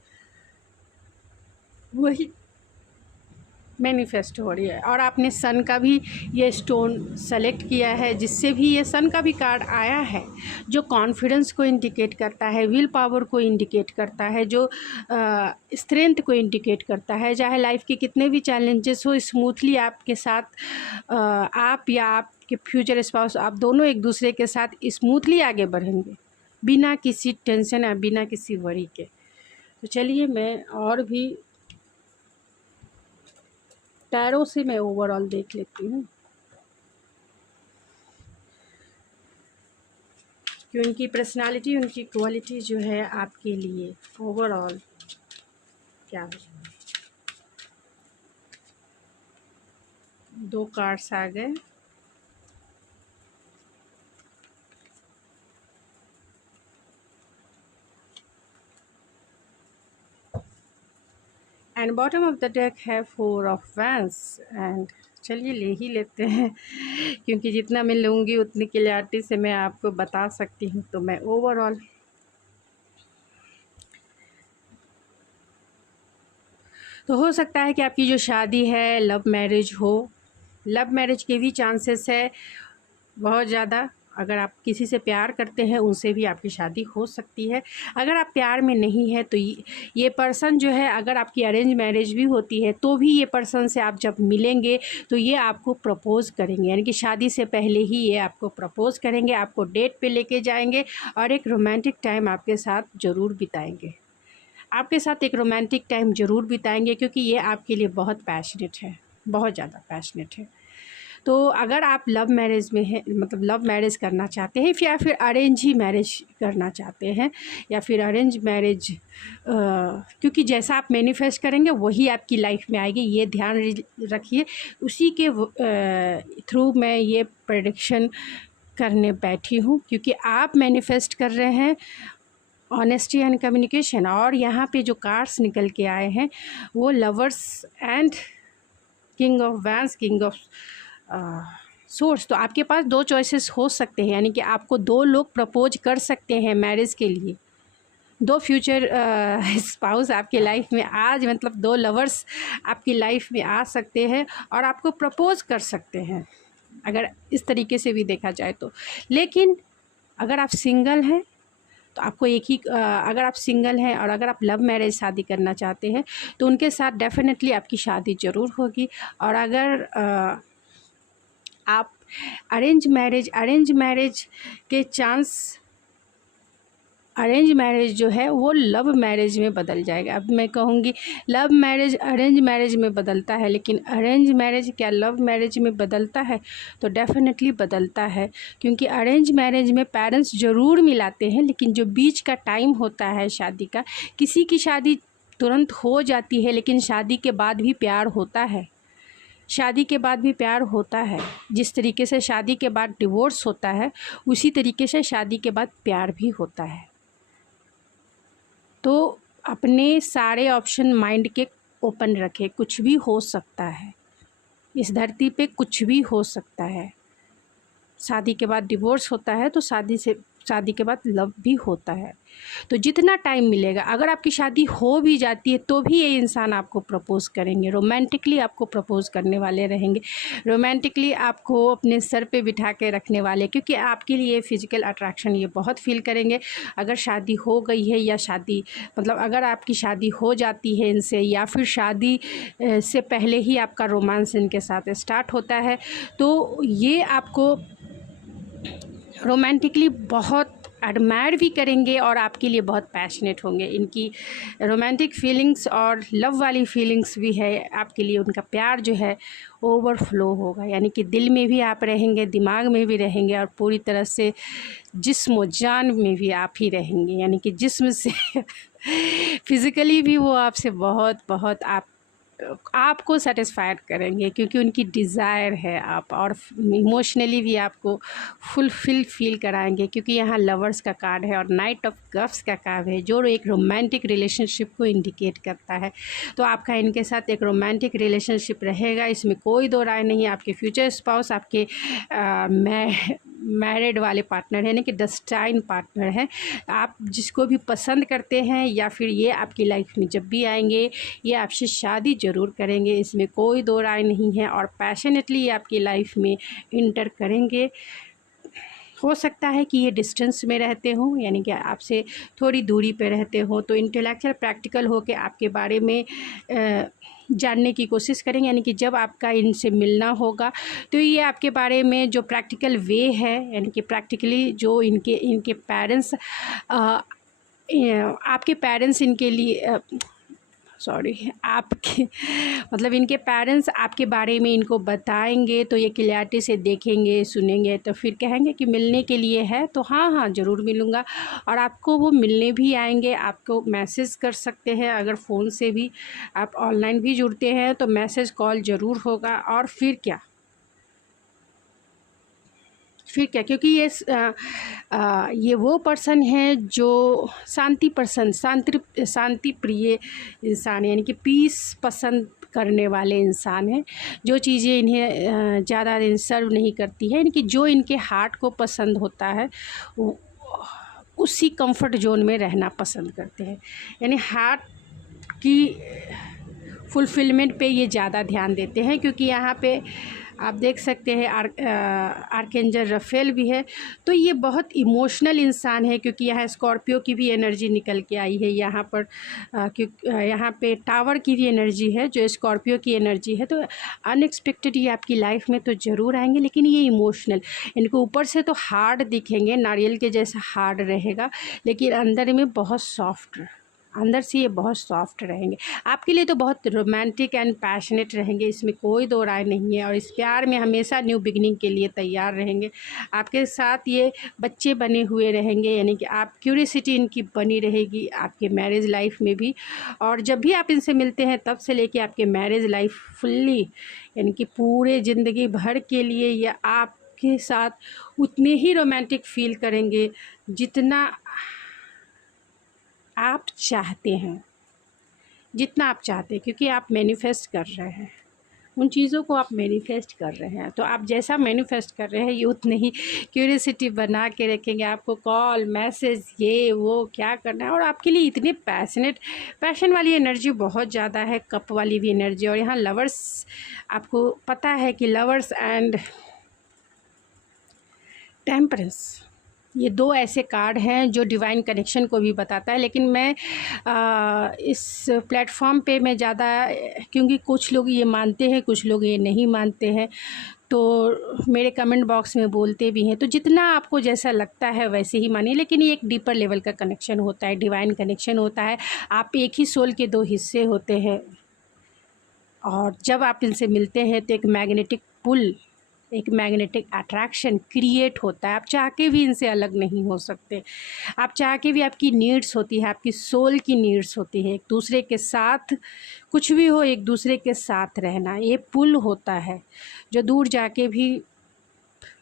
वही मैनिफेस्ट हो रही है। और आपने सन का भी ये स्टोन सेलेक्ट किया है, जिससे भी ये सन का भी कार्ड आया है, जो कॉन्फिडेंस को इंडिकेट करता है, विल पावर को इंडिकेट करता है, जो स्ट्रेंथ को इंडिकेट करता है। चाहे लाइफ के कितने भी चैलेंजेस हो, स्मूथली आपके साथ आप या आपके फ्यूचर स्पाउस, आप दोनों एक दूसरे के साथ स्मूथली आगे बढ़ेंगे, बिना किसी टेंशन या बिना किसी वरी के। तो चलिए मैं और भी टैरो से मैं ओवरऑल देख लेती हूँ कि उनकी पर्सनालिटी, उनकी क्वालिटी जो है आपके लिए ओवरऑल क्या है। 2 कार्ड्स आ गए, and bottom of the deck है 4 ऑफ वैंस। एंड चलिए ले ही लेते हैं, क्योंकि जितना मैं लूँगी उतनी क्लियरिटी से मैं आपको बता सकती हूँ। तो मैं ओवरऑल तो हो सकता है कि आपकी जो शादी है लव मैरिज हो, लव मैरिज के भी चांसेस है बहुत ज़्यादा। अगर आप किसी से प्यार करते हैं उनसे भी आपकी शादी हो सकती है। अगर आप प्यार में नहीं है तो ये पर्सन जो है, अगर आपकी अरेंज मैरिज भी होती है तो भी ये पर्सन से आप जब मिलेंगे तो ये आपको प्रपोज़ करेंगे, यानी कि शादी से पहले ही ये आपको प्रपोज़ करेंगे, आपको डेट पे लेके जाएंगे और एक रोमांटिक टाइम आपके साथ ज़रूर बिताएंगे, आपके साथ एक रोमांटिक टाइम ज़रूर बिताएंगे, क्योंकि ये आपके लिए बहुत पैशनेट है, बहुत ज़्यादा पैशनेट है। तो अगर आप लव मैरिज में हैं, मतलब लव मैरिज करना चाहते हैं, या फिर अरेंज ही मैरिज करना चाहते हैं, या फिर अरेंज मैरिज, क्योंकि जैसा आप मैनिफेस्ट करेंगे वही आपकी लाइफ में आएगी, ये ध्यान रखिए। उसी के थ्रू मैं ये प्रेडिक्शन करने बैठी हूँ, क्योंकि आप मैनिफेस्ट कर रहे हैं ऑनेस्टी एंड कम्युनिकेशन, और यहाँ पे जो कार्ड्स निकल के आए हैं वो lovers and king of vents, king of source. तो आपके पास 2 चॉइसेस हो सकते हैं, यानी कि आपको 2 लोग प्रपोज कर सकते हैं मैरिज के लिए, 2 फ्यूचर स्पाउस आपके लाइफ में आज, मतलब 2 लवर्स आपकी लाइफ में आ सकते हैं और आपको प्रपोज कर सकते हैं, अगर इस तरीके से भी देखा जाए तो। लेकिन अगर आप सिंगल हैं तो आपको एक ही, अगर आप सिंगल हैं और अगर आप लव मैरिज शादी करना चाहते हैं तो उनके साथ डेफिनेटली आपकी शादी ज़रूर होगी। और अगर आप अरेंज मैरिज के चांस, अरेंज मैरिज जो है वो लव मैरिज में बदल जाएगा। अब मैं कहूँगी लव मैरिज अरेंज मैरिज में बदलता है, लेकिन अरेंज मैरिज क्या लव मैरिज में बदलता है? तो डेफिनेटली बदलता है, क्योंकि अरेंज मैरिज में पेरेंट्स ज़रूर मिलाते हैं, लेकिन जो बीच का टाइम होता है शादी का, किसी की शादी तुरंत हो जाती है लेकिन शादी के बाद भी प्यार होता है, शादी के बाद भी प्यार होता है। जिस तरीके से शादी के बाद डिवोर्स होता है, उसी तरीके से शादी के बाद प्यार भी होता है। तो अपने सारे ऑप्शन माइंड के ओपन रखें, कुछ भी हो सकता है। इस धरती पे कुछ भी हो सकता है। शादी के बाद डिवोर्स होता है तो शादी के बाद लव भी होता है। तो जितना टाइम मिलेगा, अगर आपकी शादी हो भी जाती है तो भी ये इंसान आपको प्रपोज़ करेंगे, रोमांटिकली आपको प्रपोज़ करने वाले रहेंगे, रोमांटिकली आपको अपने सर पे बिठा के रखने वाले, क्योंकि आपके लिए फ़िज़िकल अट्रैक्शन ये बहुत फील करेंगे। अगर शादी हो गई है या शादी मतलब अगर आपकी शादी हो जाती है इनसे, या फिर शादी से पहले ही आपका रोमांस इनके साथ स्टार्ट होता है, तो ये आपको रोमांटिकली बहुत एडमायर भी करेंगे और आपके लिए बहुत पैशनेट होंगे। इनकी रोमांटिक फीलिंग्स और लव वाली फीलिंग्स भी है आपके लिए। उनका प्यार जो है ओवरफ्लो होगा, यानी कि दिल में भी आप रहेंगे, दिमाग में भी रहेंगे, और पूरी तरह से जिस्म जान में भी आप ही रहेंगे, यानी कि जिस्म से फिज़िकली भी वो आपसे बहुत बहुत आपको सेटिस्फाइड करेंगे, क्योंकि उनकी डिज़ायर है आप, और इमोशनली भी आपको फुलफिल फील कराएंगे, क्योंकि यहाँ लवर्स का कार्ड है और नाइट ऑफ कप्स का कार्ड है, जो एक रोमांटिक रिलेशनशिप को इंडिकेट करता है। तो आपका इनके साथ एक रोमांटिक रिलेशनशिप रहेगा, इसमें कोई दो राय नहीं। आपके फ्यूचर स्पाउस आपके मैरिड वाले पार्टनर हैं, यानी कि डेस्टाइन पार्टनर हैं। आप जिसको भी पसंद करते हैं या फिर ये आपकी लाइफ में जब भी आएंगे, ये आपसे शादी ज़रूर करेंगे, इसमें कोई दो राय नहीं है, और पैशनेटली ये आपकी लाइफ में इंटर करेंगे। हो सकता है कि ये डिस्टेंस में रहते हों, यानी कि आपसे थोड़ी दूरी पे रहते हों, तो इंटेलेक्चुअल प्रैक्टिकल हो के आपके बारे में जानने की कोशिश करेंगे, यानी कि जब आपका इनसे मिलना होगा तो ये आपके बारे में जो प्रैक्टिकल वे है, यानी कि प्रैक्टिकली जो इनके पेरेंट्स आपके पेरेंट्स इनके लिए आपके मतलब इनके पेरेंट्स आपके बारे में इनको बताएंगे, तो ये क्लियरिटी से देखेंगे, सुनेंगे, तो फिर कहेंगे कि मिलने के लिए है, तो हाँ हाँ ज़रूर मिलूँगा। और आपको वो मिलने भी आएंगे, आपको मैसेज कर सकते हैं, अगर फ़ोन से भी आप ऑनलाइन भी जुड़ते हैं तो मैसेज कॉल ज़रूर होगा। और फिर क्या, क्योंकि ये वो पर्सन है जो शांति प्रिय इंसान, यानी कि पीस पसंद करने वाले इंसान हैं। जो चीज़ें इन्हें ज़्यादा डिस्टर्ब नहीं करती है, यानी कि जो इनके हार्ट को पसंद होता है उसी कंफर्ट जोन में रहना पसंद करते हैं, यानी हार्ट की फुलफिलमेंट पे ये ज़्यादा ध्यान देते हैं। क्योंकि यहाँ पे आप देख सकते हैं आर्कएंजल रफेल भी है, तो ये बहुत इमोशनल इंसान है, क्योंकि यहाँ स्कॉर्पियो की भी एनर्जी निकल के आई है यहाँ पर, यहाँ पे टावर की भी एनर्जी है जो स्कॉर्पियो की एनर्जी है। तो अनएक्सपेक्टेड ये आपकी लाइफ में तो ज़रूर आएंगे, लेकिन ये इमोशनल, इनको ऊपर से तो हार्ड दिखेंगे, नारियल के जैसा हार्ड रहेगा, लेकिन अंदर में बहुत सॉफ्ट, अंदर से ये बहुत सॉफ्ट रहेंगे। आपके लिए तो बहुत रोमांटिक एंड पैशनेट रहेंगे, इसमें कोई दो राय नहीं है। और इस प्यार में हमेशा न्यू बिगनिंग के लिए तैयार रहेंगे। आपके साथ ये बच्चे बने हुए रहेंगे, यानी कि आप क्यूरियसिटी इनकी बनी रहेगी आपके मैरिज लाइफ में भी। और जब भी आप इनसे मिलते हैं तब से लेके आपके मैरिज लाइफ फुल्ली, यानी कि पूरे ज़िंदगी भर के लिए ये आपके साथ उतने ही रोमांटिक फील करेंगे जितना आप चाहते हैं, जितना आप चाहते हैं, क्योंकि आप मैनिफेस्ट कर रहे हैं, उन चीज़ों को आप मैनिफेस्ट कर रहे हैं। तो आप जैसा मैनिफेस्ट कर रहे हैं ये उतने ही क्यूरियसिटी बना के रखेंगे, आपको कॉल मैसेज ये वो क्या करना है। और आपके लिए इतने पैशन वाली एनर्जी बहुत ज़्यादा है, कप वाली भी एनर्जी। और यहाँ लवर्स, आपको पता है कि लवर्स एंड टेम्परेंस, ये दो ऐसे कार्ड हैं जो डिवाइन कनेक्शन को भी बताता है। लेकिन मैं इस प्लेटफॉर्म पे मैं ज़्यादा, क्योंकि कुछ लोग ये मानते हैं, कुछ लोग ये नहीं मानते हैं, तो मेरे कमेंट बॉक्स में बोलते भी हैं, तो जितना आपको जैसा लगता है वैसे ही मानिए। लेकिन ये एक डीपर लेवल का कनेक्शन होता है, डिवाइन कनेक्शन होता है। आप एक ही सोल के दो हिस्से होते हैं, और जब आप इनसे मिलते हैं तो एक मैग्नेटिक पुल एक मैग्नेटिक अट्रैक्शन क्रिएट होता है। आप चाह के भी इनसे अलग नहीं हो सकते। आप चाह के भी, आपकी नीड्स होती है, आपकी सोल की नीड्स होती है, एक दूसरे के साथ कुछ भी हो, एक दूसरे के साथ रहना। ये पुल होता है जो दूर जाके भी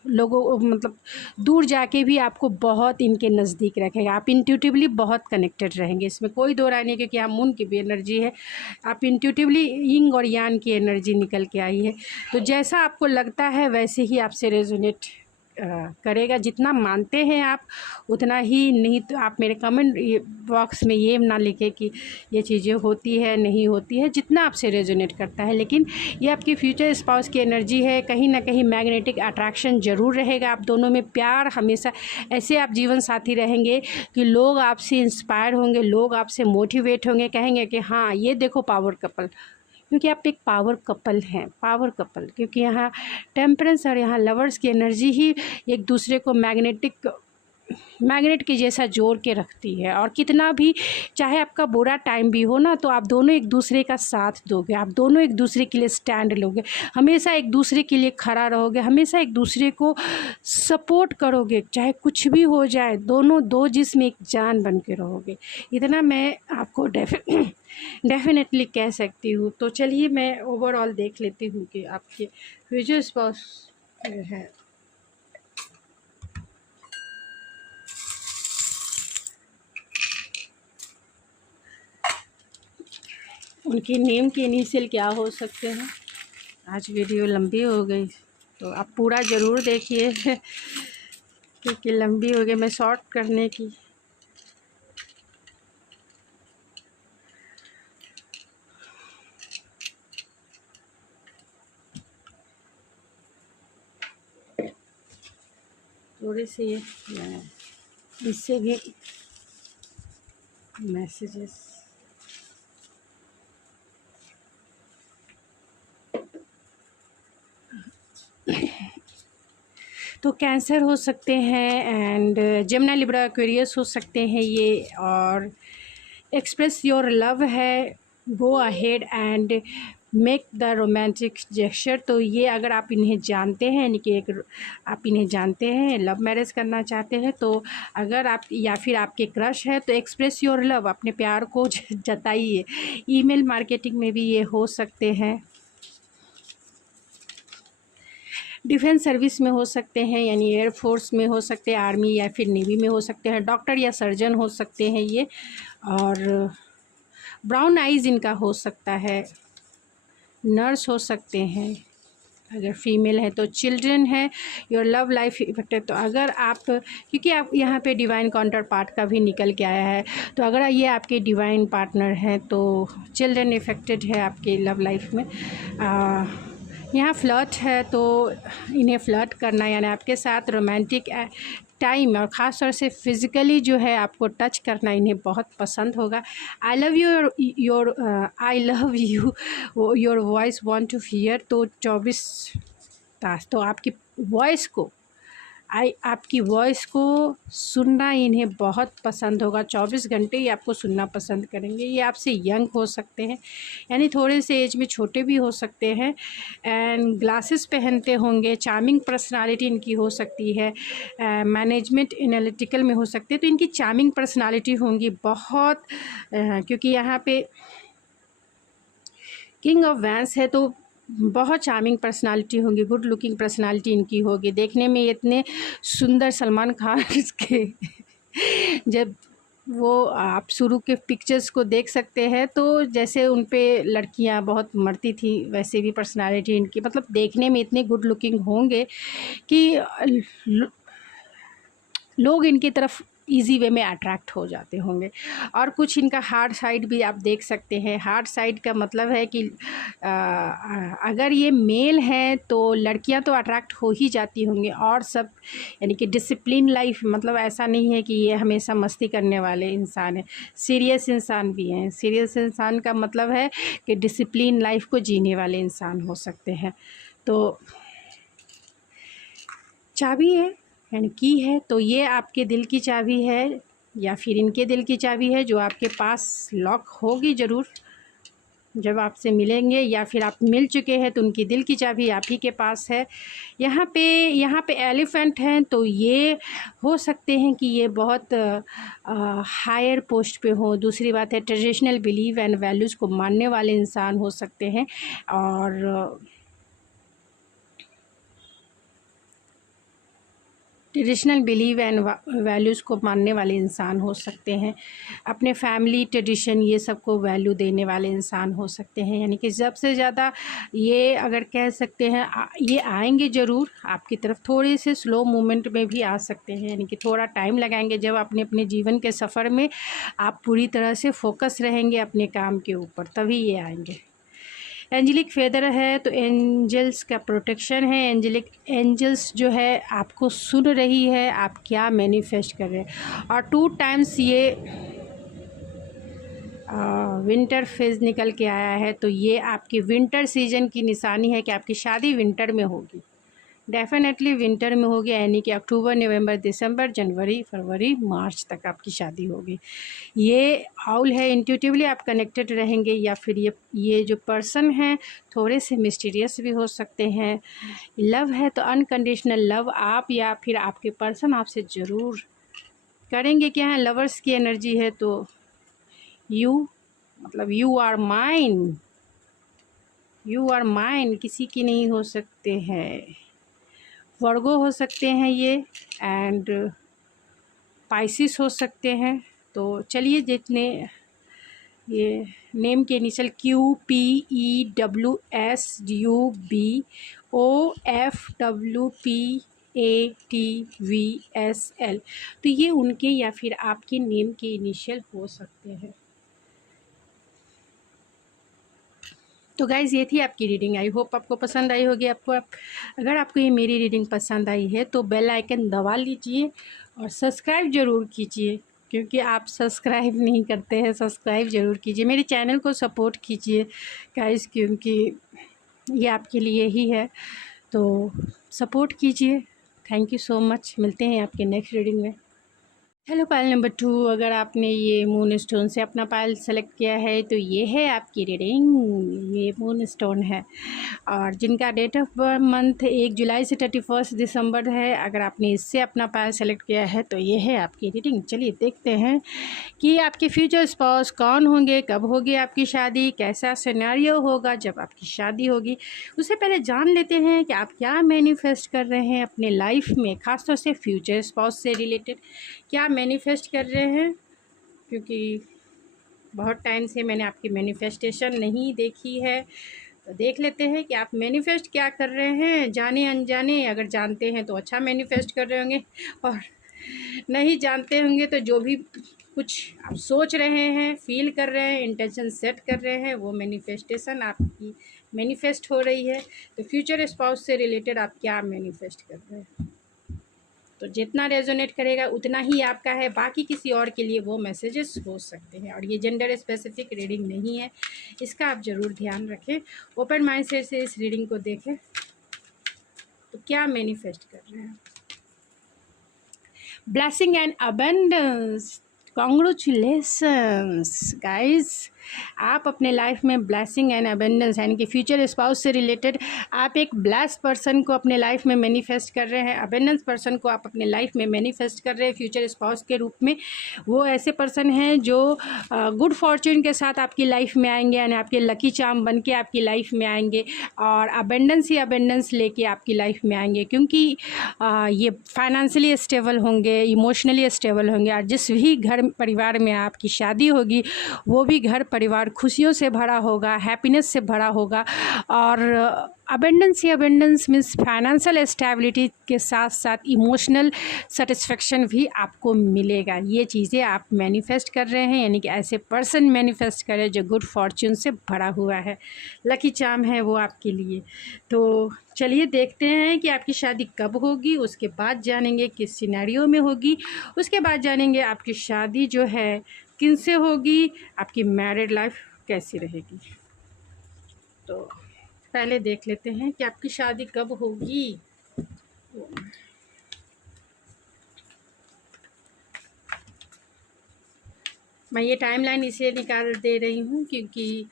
लोगों, मतलब दूर जाके भी आपको बहुत इनके नज़दीक रखेगा। आप इंट्यूटिवली बहुत कनेक्टेड रहेंगे, इसमें कोई दो राय नहीं, क्योंकि आप मून की भी एनर्जी है। आप इंट्यूटिवली यिंग और यान की एनर्जी निकल के आई है। तो जैसा आपको लगता है वैसे ही आपसे रेजोनेट करेगा। जितना मानते हैं आप उतना ही। नहीं तो आप मेरे कमेंट बॉक्स में ये ना लिखें कि ये चीज़ें होती है नहीं होती है, जितना आपसे रेजोनेट करता है। लेकिन ये आपकी फ्यूचर स्पाउस की एनर्जी है। कहीं ना कहीं मैग्नेटिक अट्रैक्शन ज़रूर रहेगा आप दोनों में। प्यार हमेशा ऐसे आप जीवन साथी रहेंगे कि लोग आपसे इंस्पायर होंगे, लोग आपसे मोटिवेट होंगे, कहेंगे कि हाँ ये देखो पावर कपल। क्योंकि आप एक पावर कपल हैं, पावर कपल। क्योंकि यहाँ टेम्परेंस और यहाँ लवर्स की एनर्जी ही एक दूसरे को मैग्नेट के जैसा जोड़ के रखती है। और कितना भी चाहे आपका बुरा टाइम भी हो ना, तो आप दोनों एक दूसरे का साथ दोगे, आप दोनों एक दूसरे के लिए स्टैंड लोगे, हमेशा एक दूसरे के लिए खड़ा रहोगे, हमेशा एक दूसरे को सपोर्ट करोगे। चाहे कुछ भी हो जाए, दोनों दो जिस्म एक जान बन के रहोगे। इतना मैं आपको डेफिनेटली कह सकती हूँ। तो चलिए मैं ओवरऑल देख लेती हूँ कि आपके फ्यूचर स्पाउस है। उनके नेम के इनिशियल क्या हो सकते हैं। आज वीडियो लंबी हो गई तो आप पूरा ज़रूर देखिए क्योंकि लंबी हो गई, मैं शॉर्ट करने की। थोड़े से इससे भी मैसेजेस तो कैंसर हो सकते हैं एंड जेमिनी लिब्रा एक्वेरियस हो सकते हैं ये। और एक्सप्रेस योर लव है, go ahead and make the romantic gesture. तो ये अगर आप इन्हें जानते हैं, यानी कि एक आप इन्हें जानते हैं, लव मैरिज करना चाहते हैं, तो अगर आप या फिर आपके क्रश है तो एक्सप्रेस योर लव, अपने प्यार को जताइए। ईमेल मार्केटिंग में भी ये हो सकते हैं। डिफेंस सर्विस में हो सकते हैं, यानी एयरफोर्स में हो सकते हैं, आर्मी या फिर नेवी में हो सकते हैं, डॉक्टर या सर्जन हो सकते हैं ये। और ब्राउन आइज़ इनका हो सकता है, नर्स हो सकते हैं अगर फीमेल है, तो चिल्ड्रन है, योर लव लाइफ इफेक्टेड। तो अगर आप, क्योंकि आप यहाँ पे डिवाइन काउंटर पार्ट का भी निकल के आया है, तो अगर ये आपके डिवाइन पार्टनर हैं तो चिल्ड्रन इफेक्टेड है आपके लव लाइफ में। यहाँ फ्लर्ट है तो इन्हें फ्लर्ट करना, यानी आपके साथ रोमांटिक टाइम और ख़ास तौर से फिज़िकली जो है आपको टच करना इन्हें बहुत पसंद होगा। I love I love you your voice want to hear. तो 24 तास तो आपकी वॉइस को, आपकी वॉइस को सुनना इन्हें बहुत पसंद होगा। 24 घंटे ही आपको सुनना पसंद करेंगे। ये आपसे यंग हो सकते हैं, यानी थोड़े से एज में छोटे भी हो सकते हैं, एंड ग्लासेस पहनते होंगे। चार्मिंग पर्सनालिटी इनकी हो सकती है, मैनेजमेंट एनालिटिकल में हो सकते हैं। तो इनकी चार्मिंग पर्सनालिटी होंगी बहुत, क्योंकि यहाँ पे किंग ऑफ वैंस है तो बहुत चार्मिंग पर्सनालिटी होंगी, गुड लुकिंग पर्सनालिटी इनकी होगी। देखने में इतने सुंदर सलमान खान के जब वो आप शुरू के पिक्चर्स को देख सकते हैं तो जैसे उन पे लड़कियां बहुत मरती थी, वैसे भी पर्सनालिटी इनकी, मतलब देखने में इतने गुड लुकिंग होंगे कि लोग इनकी तरफ इजी वे में अट्रैक्ट हो जाते होंगे। और कुछ इनका हार्ड साइड भी आप देख सकते हैं। हार्ड साइड का मतलब है कि अगर ये मेल हैं तो लड़कियां तो अट्रैक्ट हो ही जाती होंगी, और सब यानी कि डिसिप्लिन लाइफ, मतलब ऐसा नहीं है कि ये हमेशा मस्ती करने वाले इंसान हैं, सीरियस इंसान भी हैं। सीरियस इंसान का मतलब है कि डिसिप्लिन लाइफ को जीने वाले इंसान हो सकते हैं। तो चाबी है यानी की है, तो ये आपके दिल की चाबी है या फिर इनके दिल की चाबी है जो आपके पास लॉक होगी ज़रूर। जब आपसे मिलेंगे या फिर आप मिल चुके हैं तो उनकी दिल की चाबी आप ही के पास है। यहाँ पे एलिफेंट हैं, तो ये हो सकते हैं कि ये बहुत हायर पोस्ट पे हो। दूसरी बात है, ट्रेडिशनल बिलीव एंड वैल्यूज़ को मानने वाले इंसान हो सकते हैं, और ट्रेडिशनल बिलीव एंड वैल्यूज़ को मानने वाले इंसान हो सकते हैं। अपने फैमिली ट्रेडिशन ये सब को वैल्यू देने वाले इंसान हो सकते हैं। यानी कि सबसे ज़्यादा ये अगर कह सकते हैं ये आएंगे ज़रूर आपकी तरफ, थोड़े से स्लो मूवमेंट में भी आ सकते हैं। यानी कि थोड़ा टाइम लगाएंगे, जब अपने अपने जीवन के सफ़र में आप पूरी तरह से फोकस रहेंगे अपने काम के ऊपर, तभी ये आएंगे। एंजेलिक फेदर है तो एंजल्स का प्रोटेक्शन है। एंजल्स जो है आपको सुन रही है, आप क्या मैनिफेस्ट कर रहे हैं। और 2 टाइम्स ये विंटर फेज़ निकल के आया है, तो ये आपकी विंटर सीजन की निशानी है कि आपकी शादी विंटर में होगी। डेफिनेटली विंटर में होगी, यानी कि अक्टूबर, नवंबर, दिसंबर, जनवरी, फरवरी, मार्च तक आपकी शादी होगी। ये हाउल है, इंट्यूटिवली आप कनेक्टेड रहेंगे, या फिर ये जो पर्सन है थोड़े से मिस्टीरियस भी हो सकते हैं। लव है तो अनकंडीशनल लव आप या फिर आपके पर्सन आपसे ज़रूर करेंगे। क्या है, लवर्स की एनर्जी है, तो you are mine, you are mine, किसी की नहीं हो सकते हैं। वर्गो हो सकते हैं ये, एंड पाइसिस हो सकते हैं। तो चलिए, जितने ये नेम के इनिशियल QPEWSUBOFWPATVSL, तो ये उनके या फिर आपके नेम के इनिशियल हो सकते हैं। तो गाइज़, ये थी आपकी रीडिंग। आई होप आपको पसंद आई होगी। अगर आपको ये मेरी रीडिंग पसंद आई है तो बेल आइकन दबा लीजिए और सब्सक्राइब ज़रूर कीजिए, क्योंकि आप सब्सक्राइब नहीं करते हैं। सब्सक्राइब ज़रूर कीजिए, मेरे चैनल को सपोर्ट कीजिए गाइज़, क्योंकि ये आपके लिए ही है, तो सपोर्ट कीजिए। Thank you so much. मिलते हैं आपके नेक्स्ट रीडिंग में। हेलो पायल नंबर 2, अगर आपने ये मून स्टोन से अपना पायल सेलेक्ट किया है तो ये है आपकी रीडिंग। ये मून स्टोन है, और जिनका डेट ऑफ बर्थ मंथ 1 जुलाई से 31 दिसंबर है, अगर आपने इससे अपना पायल सेलेक्ट किया है तो ये है आपकी रीडिंग। चलिए देखते हैं कि आपके फ्यूचर स्पाउस कौन होंगे, कब होगी आपकी शादी, कैसा सिनेरियो होगा जब आपकी शादी होगी। उससे पहले जान लेते हैं कि आप क्या मैनिफेस्ट कर रहे हैं अपने लाइफ में, ख़ासतौर से फ्यूचर स्पाउस से रिलेटेड क्या मैनिफेस्ट कर रहे हैं, क्योंकि बहुत टाइम से मैंने आपकी मैनिफेस्टेशन नहीं देखी है। तो देख लेते हैं कि आप मैनिफेस्ट क्या कर रहे हैं, जाने अनजाने। अगर जानते हैं तो अच्छा मैनिफेस्ट कर रहे होंगे, और नहीं जानते होंगे तो जो भी कुछ आप सोच रहे हैं, फील कर रहे हैं, इंटेंशन सेट कर रहे हैं, वो मैनिफेस्टेशन आपकी मैनिफेस्ट हो रही है। तो फ्यूचर स्पाउस से रिलेटेड आप क्या मैनिफेस्ट कर रहे हैं, तो जितना रेजोनेट करेगा उतना ही आपका है, बाकी किसी और के लिए वो मैसेजेस हो सकते हैं। और ये जेंडर स्पेसिफिक रीडिंग नहीं है, इसका आप ज़रूर ध्यान रखें। ओपन माइंडसेट से इस रीडिंग को देखें तो क्या मैनिफेस्ट कर रहे हैं। Blessing and abundance, congratulations guys, आप अपने लाइफ में ब्लेसिंग एंड अबंडेंस यानी कि फ्यूचर स्पाउस से रिलेटेड आप एक ब्लेस्ड पर्सन को अपने लाइफ में मैनिफेस्ट कर रहे हैं। अबंडेंस पर्सन को आप अपने लाइफ में मैनिफेस्ट कर रहे हैं फ्यूचर स्पाउस के रूप में। वो ऐसे पर्सन हैं जो गुड फॉर्च्यून के साथ आपकी लाइफ में आएंगे, यानी आपके लकी चार्म बन के आपकी लाइफ में आएंगे, और अबंडेंस ही अबंडेंस लेके आपकी लाइफ में आएंगे, क्योंकि ये फाइनेंशियली स्टेबल होंगे, इमोशनली स्टेबल होंगे। और जिस भी घर परिवार में आपकी शादी होगी वो भी घर परिवार खुशियों से भरा होगा, हैप्पीनेस से भरा होगा। और अबंडेंस ही अबंडेंस मीन्स फाइनेंशियल स्टेबिलिटी के साथ साथ इमोशनल सेटिस्फेक्शन भी आपको मिलेगा। ये चीज़ें आप मैनिफेस्ट कर रहे हैं, यानी कि ऐसे पर्सन मैनिफेस्ट कर रहे हैं जो गुड फॉर्च्यून से भरा हुआ है, लकी चार्म है वो आपके लिए। तो चलिए देखते हैं कि आपकी शादी कब होगी, उसके बाद जानेंगे किस सिनेरियो में होगी, उसके बाद जानेंगे आपकी शादी जो है किन से होगी, आपकी मैरिड लाइफ कैसी रहेगी। तो पहले देख लेते हैं कि आपकी शादी कब होगी। मैं ये टाइमलाइन इसलिए निकाल दे रही हूँ क्योंकि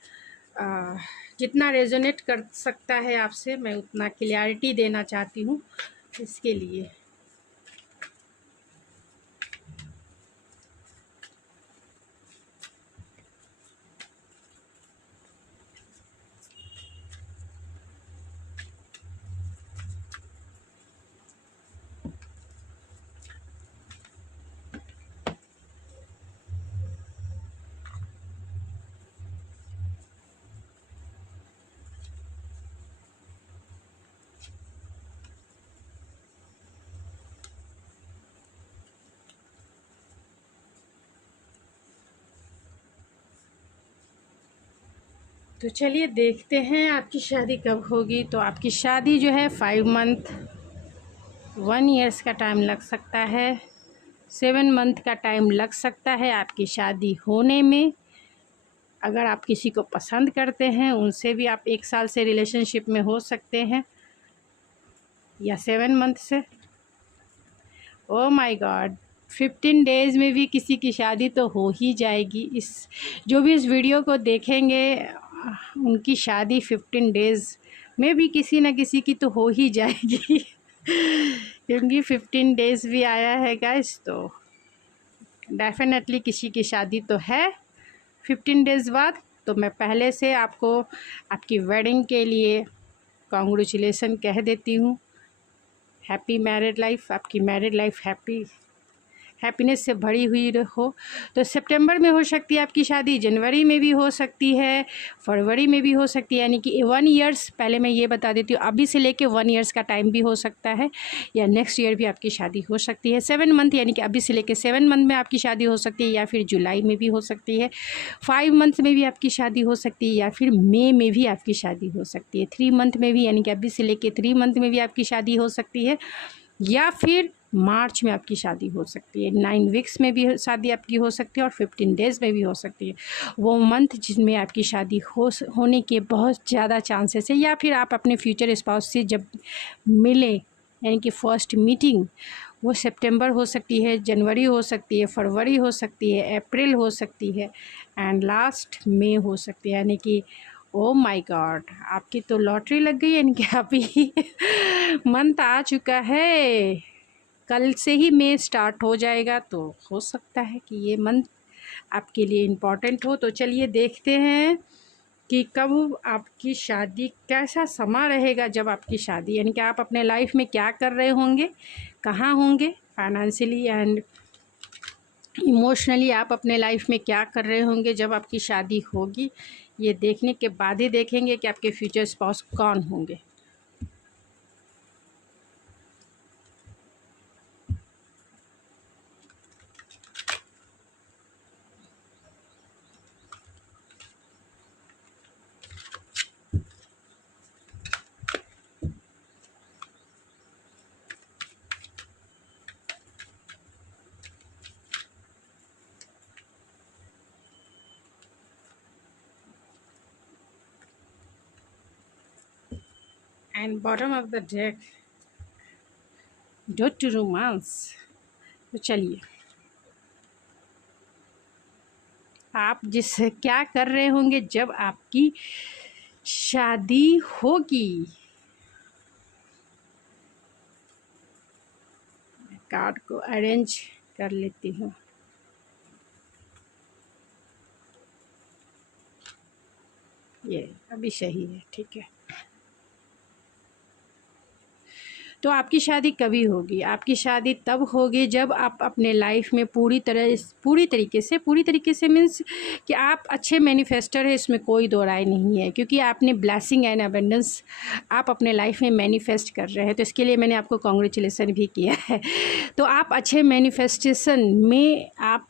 जितना रेजोनेट कर सकता है आपसे, मैं उतना क्लियरिटी देना चाहती हूँ इसके लिए। तो चलिए देखते हैं आपकी शादी कब होगी। तो आपकी शादी जो है 5 मंथ 1 ईयर्स का टाइम लग सकता है, 7 मंथ का टाइम लग सकता है आपकी शादी होने में। अगर आप किसी को पसंद करते हैं उनसे भी आप 1 साल से रिलेशनशिप में हो सकते हैं या 7 मंथ से। ओ माय गॉड, 15 डेज़ में भी किसी की शादी तो हो ही जाएगी। इस जो भी इस वीडियो को देखेंगे उनकी शादी 15 डेज़ में भी किसी न किसी की तो हो ही जाएगी क्योंकि 15 डेज़ भी आया है गाइस, तो डेफिनेटली किसी की शादी तो है 15 डेज़ बाद। तो मैं पहले से आपको आपकी वेडिंग के लिए कॉन्ग्रेचुलेसन कह देती हूँ। हैप्पी मैरिड लाइफ, आपकी मैरिड लाइफ हैप्पीनेस से भरी हुई हो। तो सितंबर में हो सकती है आपकी शादी, जनवरी में भी हो सकती है, फरवरी में भी हो सकती है, यानी कि 1 ईयर्स पहले मैं ये बता देती हूँ, अभी से लेके 1 ईयर्स का टाइम भी हो सकता है, या नेक्स्ट ईयर भी आपकी शादी हो सकती है। 7 मंथ यानी कि अभी से लेके 7 मंथ में आपकी शादी हो सकती है, या फिर जुलाई में भी हो सकती है, 5 मंथ में भी आपकी शादी हो सकती है, या फिर मई में भी आपकी शादी हो सकती है, 3 मंथ में भी यानी कि अभी से लेके 3 मंथ में भी आपकी शादी हो सकती है, या फिर मार्च में आपकी शादी हो सकती है, 9 वीक्स में भी शादी आपकी हो सकती है, और 15 डेज़ में भी हो सकती है। वो मंथ जिसमें आपकी शादी होने के बहुत ज़्यादा चांसेस है। या फिर आप अपने फ्यूचर स्पाउस से जब मिले यानी कि फर्स्ट मीटिंग, वो सितंबर हो सकती है, जनवरी हो सकती है, फरवरी हो सकती है, अप्रैल हो सकती है, एंड लास्ट मई हो सकती है। यानी कि ओ माय गॉड, आपकी तो लॉटरी लग गई, यानी कि अभी मंथ आ चुका है, कल से ही मई स्टार्ट हो जाएगा, तो हो सकता है कि ये मंथ आपके लिए इम्पॉर्टेंट हो। तो चलिए देखते हैं कि कब आपकी शादी, कैसा समा रहेगा जब आपकी शादी, यानी कि आप अपने लाइफ में क्या कर रहे होंगे, कहाँ होंगे, फाइनेंशियली एंड इमोशनली आप अपने लाइफ में क्या कर रहे होंगे जब आपकी शादी होगी। ये देखने के बाद ही देखेंगे कि आपके फ्यूचर स्पाउस कौन होंगे। And bottom of the deck due to romance. तो चलिए, आप जिससे क्या कर रहे होंगे जब आपकी शादी होगी। कार्ड को अरेंज कर लेती हूँ। ये अभी सही है, ठीक है। तो आपकी शादी कभी होगी? आपकी शादी तब होगी जब आप अपने लाइफ में पूरी तरीके से मीन्स कि आप अच्छे मैनिफेस्टर हैं, इसमें कोई दो राय नहीं है, क्योंकि आपने ब्लेसिंग एंड अबंडेंस आप अपने लाइफ में मैनिफेस्ट कर रहे हैं। तो इसके लिए मैंने आपको कॉन्ग्रेचुलेसन भी किया है। तो आप अच्छे मैनिफेस्टेशन में आप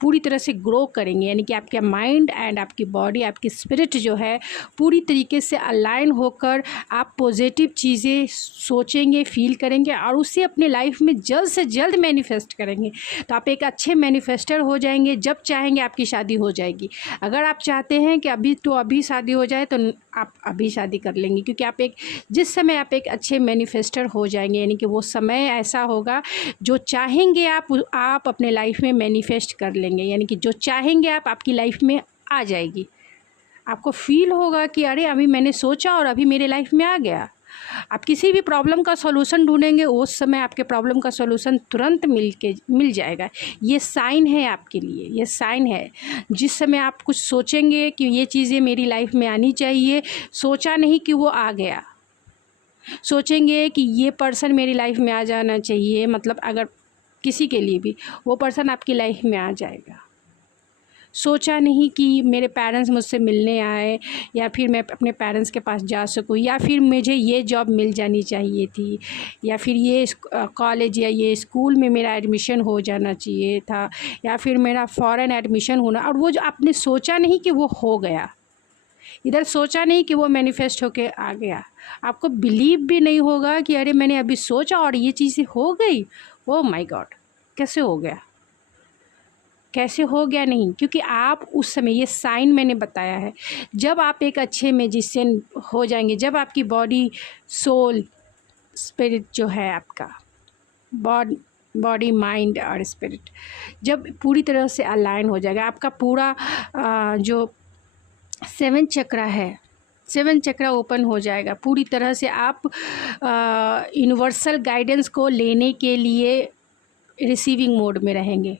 पूरी तरह से ग्रो करेंगे, यानी कि आपका माइंड एंड आपकी बॉडी, आपकी स्पिरिट जो है पूरी तरीके से अलाइन होकर आप पॉजिटिव चीज़ें सोचेंगे, फील करेंगे, और उसे अपने लाइफ में जल्द से जल्द मैनिफेस्ट करेंगे। तो आप एक अच्छे मैनिफेस्टर हो जाएंगे। जब चाहेंगे आपकी शादी हो जाएगी। अगर आप चाहते हैं कि अभी शादी हो जाए, तो आप अभी शादी कर लेंगे, क्योंकि जिस समय आप एक अच्छे मैनिफेस्टर हो जाएंगे, यानी कि वो समय ऐसा होगा जो चाहेंगे आप अपने लाइफ में मैनिफेस्ट कर लेंगे, यानी कि जो चाहेंगे आप आपकी लाइफ में आ जाएगी। आपको फील होगा कि अरे अभी मैंने सोचा और अभी मेरे लाइफ में आ गया। आप किसी भी प्रॉब्लम का सॉल्यूशन ढूंढेंगे, उस समय आपके प्रॉब्लम का सॉल्यूशन तुरंत मिल जाएगा। ये साइन है आपके लिए, ये साइन है। जिस समय आप कुछ सोचेंगे कि ये चीज़ें मेरी लाइफ में आनी चाहिए, सोचा नहीं कि वो आ गया। सोचेंगे कि ये पर्सन मेरी लाइफ में आ जाना चाहिए, मतलब अगर किसी के लिए भी, वो पर्सन आपकी लाइफ में आ जाएगा। सोचा नहीं कि मेरे पेरेंट्स मुझसे मिलने आए, या फिर मैं अपने पेरेंट्स के पास जा सकूं, या फिर मुझे ये जॉब मिल जानी चाहिए थी, या फिर ये कॉलेज या ये स्कूल में मेरा एडमिशन हो जाना चाहिए था, या फिर मेरा फ़ॉरेन एडमिशन होना। और वो जो आपने सोचा नहीं कि वो हो गया, इधर सोचा नहीं कि वो मैनिफेस्ट होके आ गया। आपको बिलीव भी नहीं होगा कि अरे मैंने अभी सोचा और ये चीज़ें हो गई। ओह माय गॉड, कैसे हो गया, कैसे हो गया? नहीं, क्योंकि आप उस समय, ये साइन मैंने बताया है, जब आप एक अच्छे मैजिशियन हो जाएंगे, जब आपकी बॉडी, सोल, स्पिरिट जो है आपका, बॉडी माइंड और स्पिरिट जब पूरी तरह से अलाइन हो जाएगा, आपका पूरा जो 7 चक्रा है, 7 चक्रा ओपन हो जाएगा पूरी तरह से। आप यूनिवर्सल गाइडेंस को लेने के लिए रिसीविंग मोड में रहेंगे,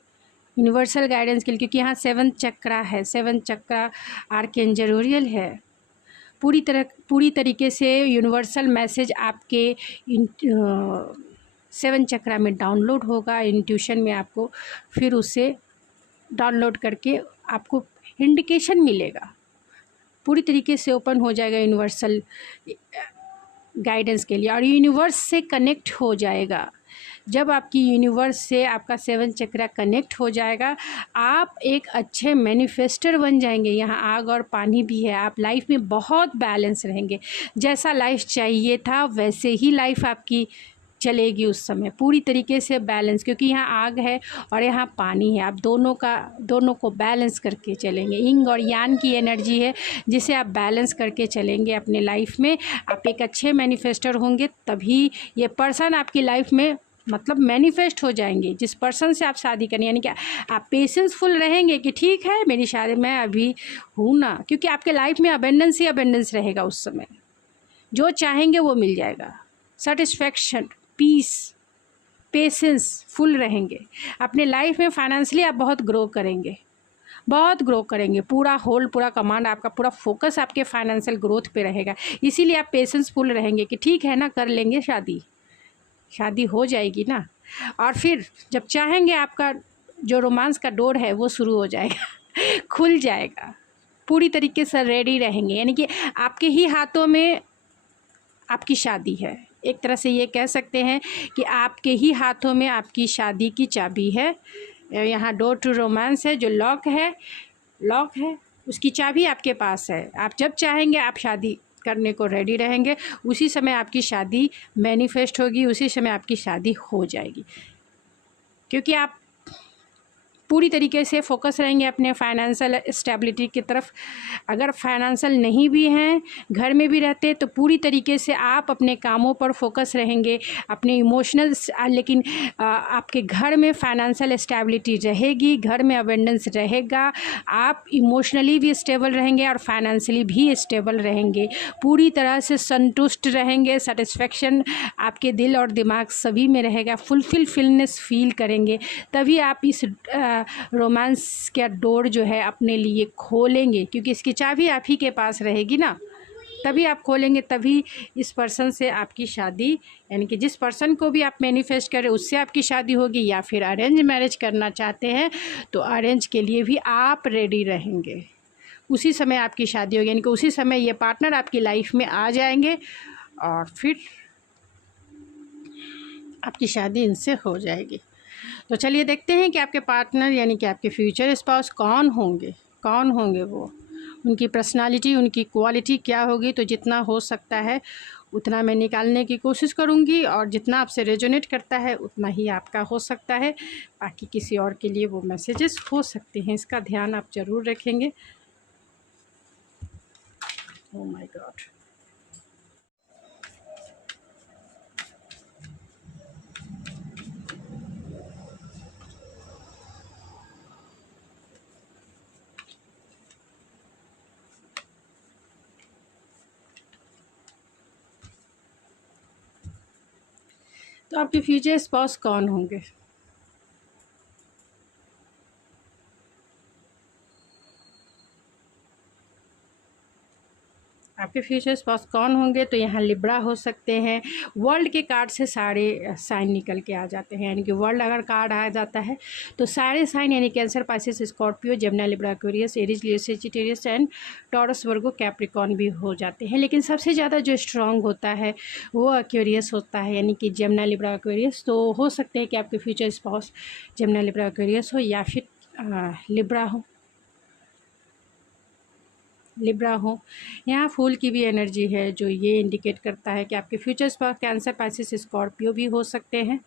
यूनिवर्सल गाइडेंस के लिए, क्योंकि यहाँ 7 चक्रा है, 7 चक्रा आर्कएंजल ओरियल है। पूरी तरीके से यूनिवर्सल मैसेज आपके 7 चक्रा में डाउनलोड होगा, इंट्यूशन में आपको फिर उसे डाउनलोड करके आपको इंडिकेशन मिलेगा। पूरी तरीके से ओपन हो जाएगा यूनिवर्सल गाइडेंस के लिए, और यूनिवर्स से कनेक्ट हो जाएगा। जब आपकी यूनिवर्स से आपका 7 चक्रा कनेक्ट हो जाएगा, आप एक अच्छे मैनिफेस्टर बन जाएंगे। यहाँ आग और पानी भी है, आप लाइफ में बहुत बैलेंस रहेंगे। जैसा लाइफ चाहिए था वैसे ही लाइफ आपकी चलेगी उस समय, पूरी तरीके से बैलेंस, क्योंकि यहाँ आग है और यहाँ पानी है। आप दोनों को बैलेंस करके चलेंगे। यिंग और यांग की एनर्जी है, जिसे आप बैलेंस करके चलेंगे अपने लाइफ में। आप एक अच्छे मैनिफेस्टर होंगे, तभी ये पर्सन आपकी लाइफ में मतलब मैनिफेस्ट हो जाएंगे। जिस पर्सन से आप शादी करें, यानी कि आप पेशेंसफुल रहेंगे कि ठीक है मेरी शादी, मैं अभी हूँ ना, क्योंकि आपके लाइफ में अबेंडेंस ही अबेंडेंस रहेगा उस समय। जो चाहेंगे वो मिल जाएगा। सेटिस्फैक्शन, पीस, पेशेंस फुल रहेंगे अपने लाइफ में। फाइनेंशियली आप बहुत ग्रो करेंगे, बहुत ग्रो करेंगे। पूरा कमांड आपका, पूरा फोकस आपके फाइनेंशियल ग्रोथ पे रहेगा। इसीलिए आप पेशेंसफुल रहेंगे कि ठीक है ना, कर लेंगे शादी हो जाएगी ना। और फिर जब चाहेंगे आपका जो रोमांस का डोर है वो शुरू हो जाएगा खुल जाएगा। पूरी तरीके से रेडी रहेंगे, यानी कि आपके ही हाथों में आपकी शादी है। एक तरह से ये कह सकते हैं कि आपके ही हाथों में आपकी शादी की चाबी है। यहाँ डोर टू रोमांस है, जो लॉक है, उसकी चाबी आपके पास है। आप जब चाहेंगे आप शादी करने को रेडी रहेंगे, उसी समय आपकी शादी मैनिफेस्ट होगी, उसी समय आपकी शादी हो जाएगी। क्योंकि आप पूरी तरीके से फोकस रहेंगे अपने फाइनेंशियल स्टेबिलिटी की तरफ। अगर फाइनेंशियल नहीं भी हैं, घर में भी रहते, तो पूरी तरीके से आप अपने कामों पर फोकस रहेंगे, अपने इमोशनल, लेकिन आपके घर में फाइनेंशियल स्टेबिलिटी रहेगी, घर में अबेंडेंस रहेगा। आप इमोशनली भी स्टेबल रहेंगे और फाइनेंशियली भी स्टेबल रहेंगे, पूरी तरह से संतुष्ट रहेंगे। सेटिस्फेक्शन आपके दिल और दिमाग सभी में रहेगा, फुलफिलनेस फील करेंगे। तभी आप इस रोमांस का डोर जो है अपने लिए खोलेंगे, क्योंकि इसकी चाबी आप ही के पास रहेगी ना। तभी आप खोलेंगे, तभी इस पर्सन से आपकी शादी, यानी कि जिस पर्सन को भी आप मैनिफेस्ट करें उससे आपकी शादी होगी। या फिर अरेंज मैरिज करना चाहते हैं तो अरेंज के लिए भी आप रेडी रहेंगे, उसी समय आपकी शादी होगी। यानी कि उसी समय ये पार्टनर आपकी लाइफ में आ जाएंगे और फिर आपकी शादी इनसे हो जाएगी। तो चलिए देखते हैं कि आपके पार्टनर, यानी कि आपके फ्यूचर स्पाउस कौन होंगे वो, उनकी पर्सनालिटी, उनकी क्वालिटी क्या होगी। तो जितना हो सकता है उतना मैं निकालने की कोशिश करूंगी, और जितना आपसे रेजोनेट करता है उतना ही आपका हो सकता है। बाकी किसी और के लिए वो मैसेजेस हो सकते हैं, इसका ध्यान आप ज़रूर रखेंगे। ओह माय गॉड, तो आपके फ्यूचर स्पाउस कौन होंगे? आपके फ्यूचर स्पाउस कौन होंगे? तो यहाँ लिब्रा हो सकते हैं। वर्ल्ड के कार्ड से सारे साइन निकल के आ जाते हैं, यानी कि वर्ल्ड अगर कार्ड आ जाता है तो सारे साइन यानी cancer, Pisces, Scorpio, Gemini, Libra, Aquarius, Aries, Leo, Sagittarius and taurus, Virgo, Capricorn भी हो जाते हैं। लेकिन सबसे ज़्यादा जो स्ट्रांग होता है वो एक्वेरियस होता है, यानी कि जेमिनी, लिब्रा, एक्वेरियस। तो हो सकते हैं कि आपके future spouse Gemini, Libra, Aquarius हो या फिर लिब्रा हो, लिब्रा हो। यहाँ फूल की भी एनर्जी है जो ये इंडिकेट करता है कि आपके फ्यूचर्स पर कैंसर, पाइसेस, स्कॉर्पियो भी हो सकते हैं।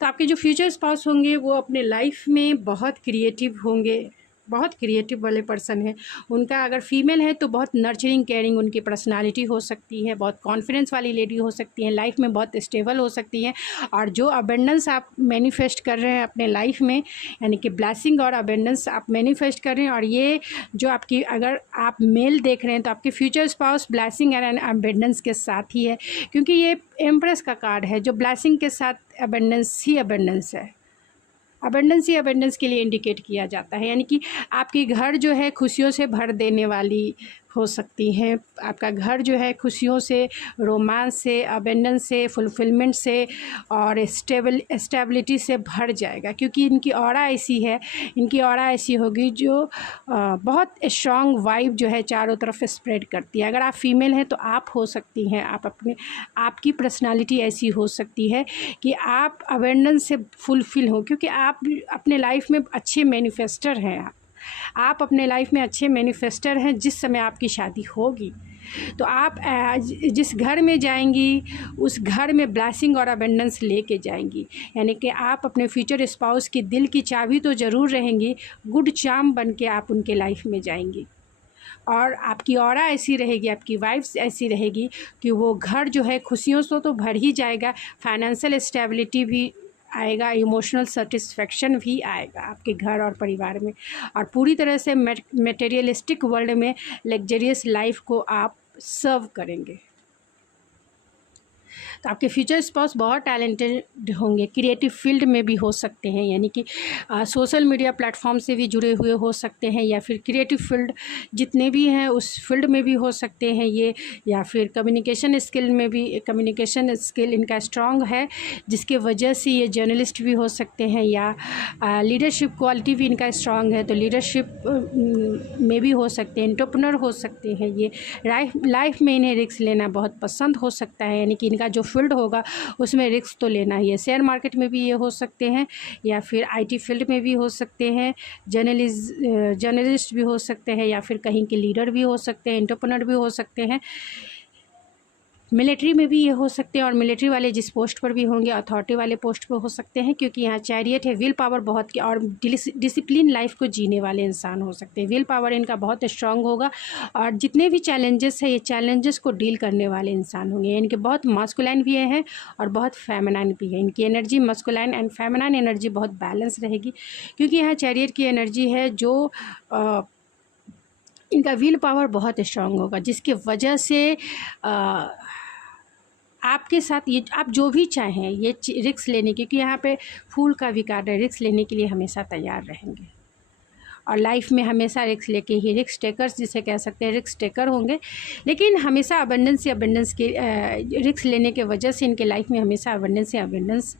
तो आपके जो फ्यूचर स्पाउस होंगे वो अपने लाइफ में बहुत क्रिएटिव होंगे, बहुत क्रिएटिव वाले पर्सन हैं। उनका अगर फीमेल है तो बहुत नर्चरिंग, केयरिंग उनकी पर्सनालिटी हो सकती है, बहुत कॉन्फिडेंस वाली लेडी हो सकती हैं, लाइफ में बहुत स्टेबल हो सकती हैं। और जो अबेंडेंस आप मैनिफेस्ट कर रहे हैं अपने लाइफ में, यानी कि ब्लेसिंग और अबेंडेंस आप मैनिफेस्ट कर रहे हैं, और ये जो आपकी, अगर आप मेल देख रहे हैं तो आपके future spouse blessing and abundance के साथ ही है, क्योंकि ये एम्प्रेस का कार्ड है जो ब्लेसिंग के साथ अबेंडेंस ही अबेंडेंस है। अबेंडेंस ही अबेंडेंस के लिए इंडिकेट किया जाता है, यानी कि आपकी घर जो है खुशियों से भर देने वाली हो सकती हैं। आपका घर जो है खुशियों से, रोमांस से, अबेंडेंस से, फुलफिलमेंट से और स्टेबिलिटी से भर जाएगा, क्योंकि इनकी ऑरा ऐसी है, इनकी ऑरा ऐसी होगी जो बहुत स्ट्रॉन्ग वाइब जो है चारों तरफ स्प्रेड करती है। अगर आप फीमेल हैं तो आप हो सकती हैं, आप अपने, आपकी पर्सनालिटी ऐसी हो सकती है कि आप अवेंडेंस से फुलफ़िल हो, क्योंकि आप अपने लाइफ में अच्छे मैनिफेस्टर हैं। आप अपने लाइफ में अच्छे मैनिफेस्टर हैं। जिस समय आपकी शादी होगी तो आप जिस घर में जाएंगी उस घर में ब्लेसिंग और अबेंडेंस लेके जाएंगी, यानी कि आप अपने फ्यूचर स्पाउस की दिल की चाबी तो ज़रूर रहेंगी, गुड चार्म बन के आप उनके लाइफ में जाएंगी। और आपकी ऑरा ऐसी रहेगी, आपकी वाइब्स ऐसी रहेगी कि वो घर जो है खुशियों से तो भर ही जाएगा, फाइनेंशियल स्टेबिलिटी भी आएगा, इमोशनल सेटिस्फेक्शन भी आएगा आपके घर और परिवार में, और पूरी तरह से मटेरियलिस्टिक वर्ल्ड में लग्जरियस लाइफ को आप सर्व करेंगे। तो आपके फ्यूचर स्पाउस बहुत टैलेंटेड होंगे, क्रिएटिव फील्ड में भी हो सकते हैं, यानी कि सोशल मीडिया प्लेटफॉर्म से भी जुड़े हुए हो सकते हैं, या फिर क्रिएटिव फील्ड जितने भी हैं उस फील्ड में भी हो सकते हैं ये, या फिर कम्युनिकेशन स्किल में भी, कम्युनिकेशन स्किल इनका स्ट्रांग है जिसके वजह से ये जर्नलिस्ट भी हो सकते हैं, या लीडरशिप क्वालिटी भी इनका स्ट्रांग है तो लीडरशिप में भी हो सकते हैं, एंटरप्रेन्योर हो सकते हैं। ये लाइफ में इन्हें रिस्क लेना बहुत पसंद हो सकता है, यानी कि इनका जो फील्ड होगा उसमें रिस्क तो लेना ही है। शेयर मार्केट में भी ये हो सकते हैं, या फिर आईटी फील्ड में भी हो सकते हैं, जर्नलिस्ट भी हो सकते हैं, या फिर कहीं के लीडर भी हो सकते हैं, एंटरप्रेन्योर भी हो सकते हैं। मिलिट्री में भी ये हो सकते हैं, और मिलिट्री वाले जिस पोस्ट पर भी होंगे अथॉरिटी वाले पोस्ट पर हो सकते हैं, क्योंकि यहाँ चैरियट है, विल पावर बहुत की, और डिसिप्लिन लाइफ को जीने वाले इंसान हो सकते हैं। विल पावर इनका बहुत स्ट्रांग होगा, और जितने भी चैलेंजेस है ये चैलेंजेस को डील करने वाले इंसान होंगे। इनके बहुत मास्कुलाइन भी हैं और बहुत फेमिनाइन भी है। इनकी energy masculine and feminine energy बहुत बैलेंस रहेगी, क्योंकि यहाँ चैरियट की एनर्जी है जो इनका विल पावर बहुत स्ट्रांग होगा, जिसकी वजह से आपके साथ ये आप जो भी चाहें ये रिस्क लेने की, क्योंकि यहाँ पे फूल का भी कार्ड है, रिस्क लेने के लिए हमेशा तैयार रहेंगे, और लाइफ में हमेशा रिस्क लेके ही, रिस्क टेकर्स जिसे कह सकते हैं, रिस्क टेकर होंगे। लेकिन हमेशा अबंडेंस से अबंडेंस के रिस्क लेने के वजह से इनके लाइफ में हमेशा अबंडेंस से अबंडेंस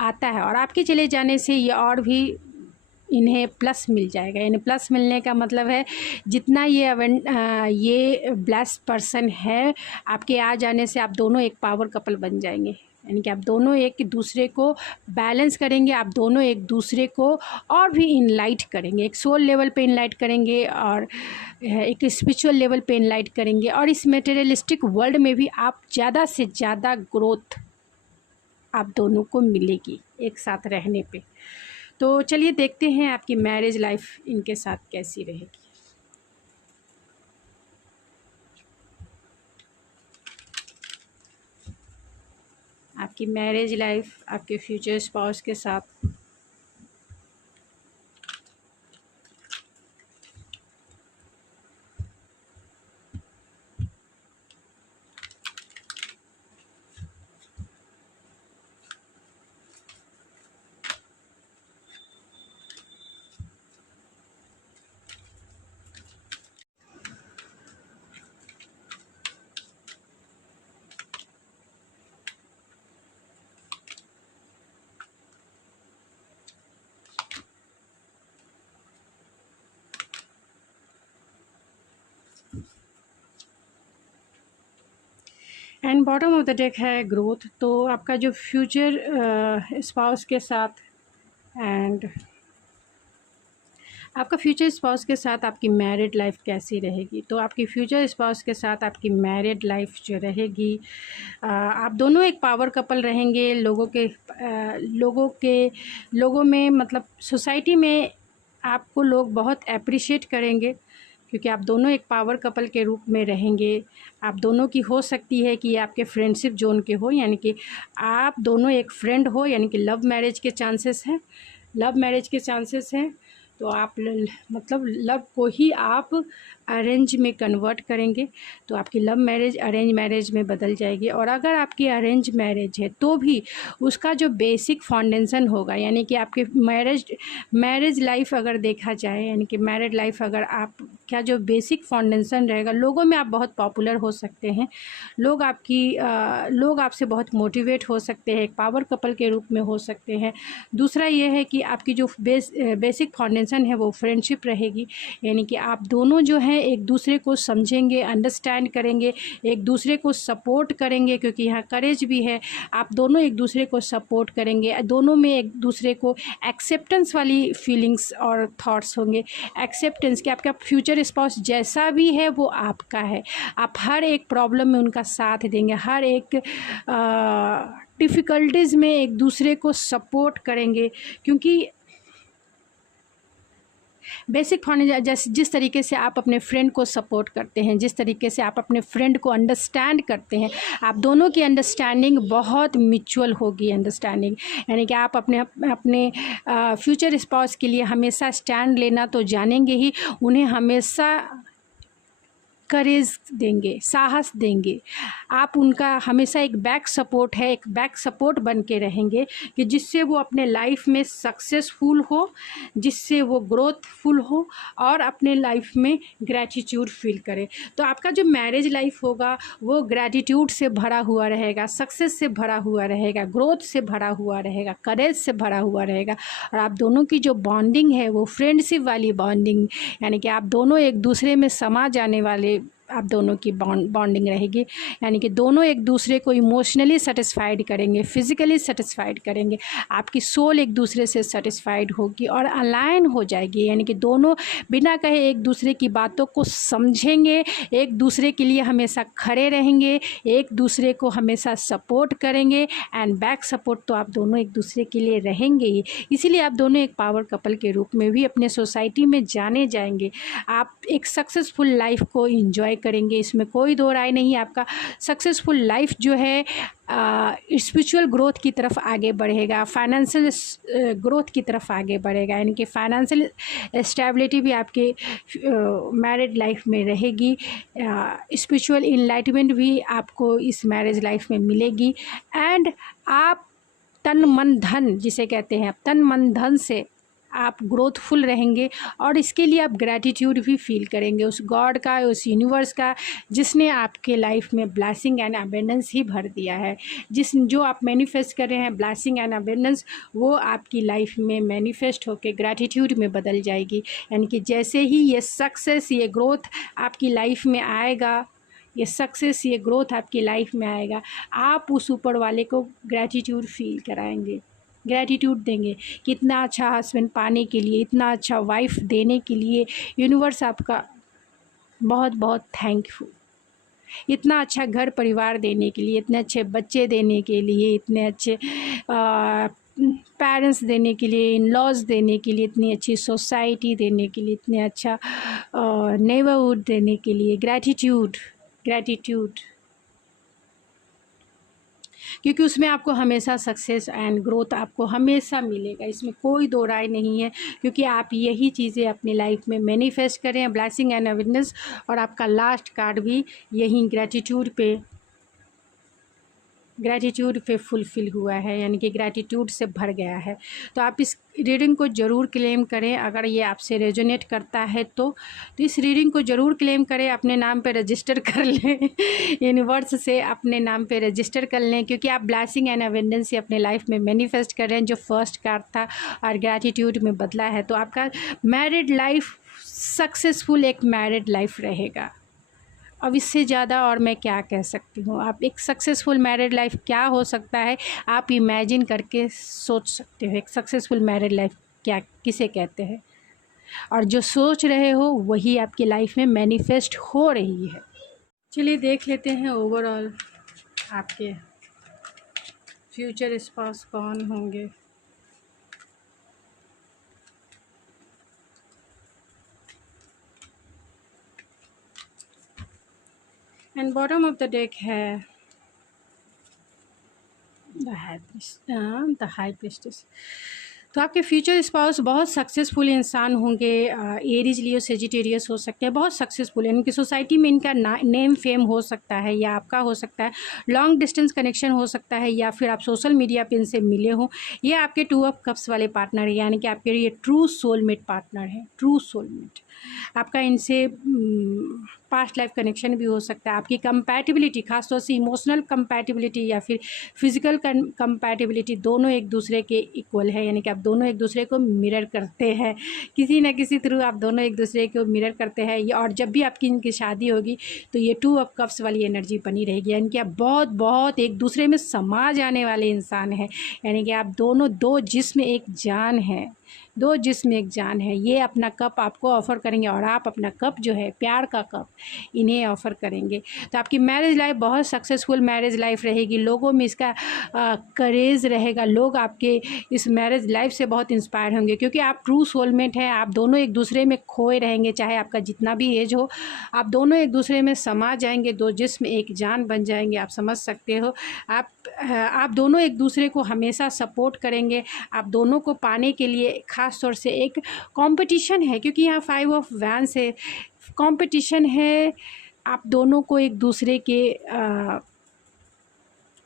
आता है, और आपके चले जाने से ये और भी इन्हें प्लस मिल जाएगा। यानी प्लस मिलने का मतलब है जितना ये ब्लेस्ड पर्सन है, आपके आ जाने से आप दोनों एक पावर कपल बन जाएंगे, यानी कि आप दोनों एक दूसरे को बैलेंस करेंगे, आप दोनों एक दूसरे को और भी इनलाइट करेंगे, एक सोल लेवल पे इनलाइट करेंगे और एक स्पिरिचुअल लेवल पे इनलाइट करेंगे, और इस मटेरियलिस्टिक वर्ल्ड में भी आप ज़्यादा से ज़्यादा ग्रोथ आप दोनों को मिलेगी एक साथ रहने पे। तो चलिए देखते हैं आपकी मैरिज लाइफ इनके साथ कैसी रहेगी। आपकी मैरिज लाइफ आपके फ्यूचर स्पाउस के साथ and bottom of the deck है ग्रोथ। तो आपका जो फ्यूचर स्पाउस के साथ एंड आपका फ्यूचर स्पाउस के साथ आपकी मैरिड लाइफ कैसी रहेगी। तो आपकी फ्यूचर स्पाउस के साथ आपकी मैरिड लाइफ जो रहेगी, आप दोनों एक पावर कपल रहेंगे। लोगों में मतलब सोसाइटी में आपको लोग बहुत अप्रिशिएट करेंगे, क्योंकि आप दोनों एक पावर कपल के रूप में रहेंगे। आप दोनों की हो सकती है कि ये आपके फ्रेंडशिप जोन के हो, यानी कि आप दोनों एक फ्रेंड हो, यानी कि लव मैरिज के चांसेस हैं। तो आप मतलब लव को ही आप अरेंज में कन्वर्ट करेंगे, तो आपकी लव मैरिज अरेंज मैरिज में बदल जाएगी। और अगर आपकी अरेंज मैरिज है तो भी उसका जो बेसिक फाउंडेशन होगा, यानी कि आपके मैरिज लाइफ अगर देखा जाए, यानी कि मैरिड लाइफ अगर आप क्या जो बेसिक फाउंडेशन रहेगा, लोगों में आप बहुत पॉपुलर हो सकते हैं, लोग आपसे बहुत मोटिवेट हो सकते हैं, एक पावर कपल के रूप में हो सकते हैं। दूसरा ये है कि आपकी जो बेसिक फाउंडेशन है वो फ्रेंडशिप रहेगी, यानी कि आप दोनों जो हैं एक दूसरे को समझेंगे, अंडरस्टैंड करेंगे, एक दूसरे को सपोर्ट करेंगे, क्योंकि यहाँ करेज भी है। आप दोनों एक दूसरे को सपोर्ट करेंगे, दोनों में एक दूसरे को एक्सेप्टेंस वाली फीलिंग्स और थॉट्स होंगे। एक्सेप्टेंस कि आपका फ्यूचर स्पाउस जैसा भी है वो आपका है, आप हर एक प्रॉब्लम में उनका साथ देंगे, हर एक डिफ़िकल्टीज़ में एक दूसरे को सपोर्ट करेंगे, क्योंकि बेसिक फाउंडेशन जिस तरीके से आप अपने फ्रेंड को सपोर्ट करते हैं, जिस तरीके से आप अपने फ्रेंड को अंडरस्टैंड करते हैं, आप दोनों की अंडरस्टैंडिंग बहुत म्यूचुअल होगी। अंडरस्टैंडिंग यानी कि आप अपने फ्यूचर स्पाउस के लिए हमेशा स्टैंड लेना तो जानेंगे ही, उन्हें हमेशा करेज देंगे, साहस देंगे। आप उनका हमेशा एक बैक सपोर्ट है, एक बैक सपोर्ट बन के रहेंगे, कि जिससे वो अपने लाइफ में सक्सेसफुल हो, जिससे वो ग्रोथफुल हो और अपने लाइफ में ग्रैटिट्यूड फील करे। तो आपका जो मैरिज लाइफ होगा वो ग्रैटिट्यूड से भरा हुआ रहेगा, सक्सेस से भरा हुआ रहेगा, ग्रोथ से भरा हुआ रहेगा, करेज से भरा हुआ रहेगा। और आप दोनों की जो बॉन्डिंग है वो फ्रेंडशिप वाली बॉन्डिंग, यानी कि आप दोनों एक दूसरे में समा जाने वाले आप दोनों की बॉन्डिंग रहेगी, यानी कि दोनों एक दूसरे को इमोशनली सेटिस्फाइड करेंगे, फिज़िकली सेटिस्फाइड करेंगे, आपकी सोल एक दूसरे से सेटिस्फाइड होगी और अलाइन हो जाएगी, यानी कि दोनों बिना कहे एक दूसरे की बातों को समझेंगे, एक दूसरे के लिए हमेशा खड़े रहेंगे, एक दूसरे को हमेशा सपोर्ट करेंगे। एंड बैक सपोर्ट तो आप दोनों एक दूसरे के लिए रहेंगे ही, इसीलिए आप दोनों एक पावर कपल के रूप में भी अपने सोसाइटी में जाने जाएंगे। आप एक सक्सेसफुल लाइफ को एंजॉय करेंगे, इसमें कोई दो राय नहीं। आपका सक्सेसफुल लाइफ जो है स्पिरिचुअल ग्रोथ की तरफ आगे बढ़ेगा, फाइनेंशियल ग्रोथ की तरफ आगे बढ़ेगा, यानी कि फाइनेंशियल स्टेबिलिटी भी आपके मैरिड लाइफ में रहेगी। स्पिरिचुअल इनलाइटमेंट भी आपको इस मैरिज लाइफ में मिलेगी। एंड आप तन मन धन जिसे कहते हैं, तन मन धन से आप ग्रोथफुल रहेंगे, और इसके लिए आप ग्रैटिट्यूड भी फील करेंगे उस गॉड का, उस यूनिवर्स का, जिसने आपके लाइफ में ब्लेसिंग एंड अबेंडेंस ही भर दिया है। जो आप मैनिफेस्ट कर रहे हैं ब्लेसिंग एंड अबेंडेंस, वो आपकी लाइफ में मैनिफेस्ट होकर ग्रैटिट्यूड में बदल जाएगी। यानी कि जैसे ही ये सक्सेस, ये ग्रोथ आपकी लाइफ में आएगा, ये सक्सेस, ये ग्रोथ आपकी लाइफ में आएगा, आप उस ऊपर वाले को ग्रैटिट्यूड फील कराएंगे, ग्रैटिट्यूड देंगे कि इतना अच्छा हस्बैंड पाने के लिए, इतना अच्छा वाइफ देने के लिए यूनिवर्स आपका बहुत बहुत थैंकफुल, इतना अच्छा घर परिवार देने के लिए, इतने अच्छे बच्चे देने के लिए, इतने अच्छे पेरेंट्स देने के लिए, इन लॉज देने के लिए, इतनी अच्छी सोसाइटी देने के लिए, इतने अच्छा नेबरहुड देने के लिए। ग्रैटिट्यूड, ग्रैटिट्यूड, क्योंकि उसमें आपको हमेशा सक्सेस एंड ग्रोथ आपको हमेशा मिलेगा, इसमें कोई दो राय नहीं है, क्योंकि आप यही चीज़ें अपनी लाइफ में मैनिफेस्ट करें, ब्लेसिंग एंड अवेयरनेस। और आपका लास्ट कार्ड भी यही ग्रैटिट्यूड पे फुलफ़िल हुआ है, यानी कि ग्रैटिट्यूड से भर गया है। तो आप इस रीडिंग को ज़रूर क्लेम करें, अगर ये आपसे रेजोनेट करता है तो इस रीडिंग को ज़रूर क्लेम करें, अपने नाम पे रजिस्टर कर लें यूनिवर्स से अपने नाम पे रजिस्टर कर लें, क्योंकि आप ब्लेसिंग एंड अबेंडेंस से अपने लाइफ में मैनिफेस्ट कर रहे हैं, जो फर्स्ट कार्ड था और ग्रैटिट्यूड में बदला है। तो आपका मैरिड लाइफ सक्सेसफुल एक मैरिड लाइफ रहेगा, अब इससे ज़्यादा और मैं क्या कह सकती हूँ। आप एक सक्सेसफुल मैरिड लाइफ क्या हो सकता है आप इमेजिन करके सोच सकते हो। एक सक्सेसफुल मैरिड लाइफ क्या किसे कहते हैं, और जो सोच रहे हो वही आपकी लाइफ में मैनिफेस्ट हो रही है। चलिए देख लेते हैं ओवरऑल आपके फ्यूचर स्पाउस कौन होंगे। And bottom of the deck है द हाई प्रिस्टेस। तो आपके फ्यूचर स्पाउस बहुत सक्सेसफुल इंसान होंगे। एरीज लियो सेजिटेरियस हो सकते हैं, बहुत सक्सेसफुल है। इनकी सोसाइटी में इनका नेम फेम हो सकता है या आपका हो सकता है। लॉन्ग डिस्टेंस कनेक्शन हो सकता है या फिर आप सोशल मीडिया पे इनसे मिले हो। ये आपके 2 ऑफ कप्स वाले पार्टनर है, यानी कि आपके ये ट्रू सोलमेट पार्टनर है। ट्रू सोलमेट आपका इनसे पास्ट लाइफ कनेक्शन भी हो सकता है। आपकी कंपैटिबिलिटी, खासतौर से इमोशनल कंपैटिबिलिटी या फिर फिजिकल कंपैटिबिलिटी, दोनों एक दूसरे के इक्वल है, यानी कि आप दोनों एक दूसरे को मिरर करते हैं। किसी न किसी थ्रू आप दोनों एक दूसरे को मिरर करते हैं। ये और जब भी आपकी इनकी शादी होगी तो ये 2 ऑफ कप्स वाली एनर्जी बनी रहेगी, यानी कि आप बहुत बहुत एक दूसरे में समा जाने वाले इंसान हैं। यानी कि आप दोनों 2 जिस्म एक जान है, 2 जिस्म एक जान है। ये अपना कप आपको ऑफ़र करेंगे और आप अपना कप जो है प्यार का कप इन्हें ऑफ़र करेंगे। तो आपकी मैरिज लाइफ बहुत सक्सेसफुल मैरिज लाइफ रहेगी। लोगों में इसका करेज रहेगा। लोग आपके इस मैरिज लाइफ से बहुत इंस्पायर होंगे, क्योंकि आप ट्रू सोलमेट हैं। आप दोनों एक दूसरे में खोए रहेंगे, चाहे आपका जितना भी एज हो। आप दोनों एक दूसरे में समा जाएंगे, 2 जिस्म एक जान बन जाएंगे। आप समझ सकते हो। आप दोनों एक दूसरे को हमेशा सपोर्ट करेंगे। आप दोनों को पाने के लिए ख़ास तौर से एक कंपटीशन है, क्योंकि यहाँ 5 ऑफ वैंस है, कंपटीशन है। आप दोनों को एक दूसरे के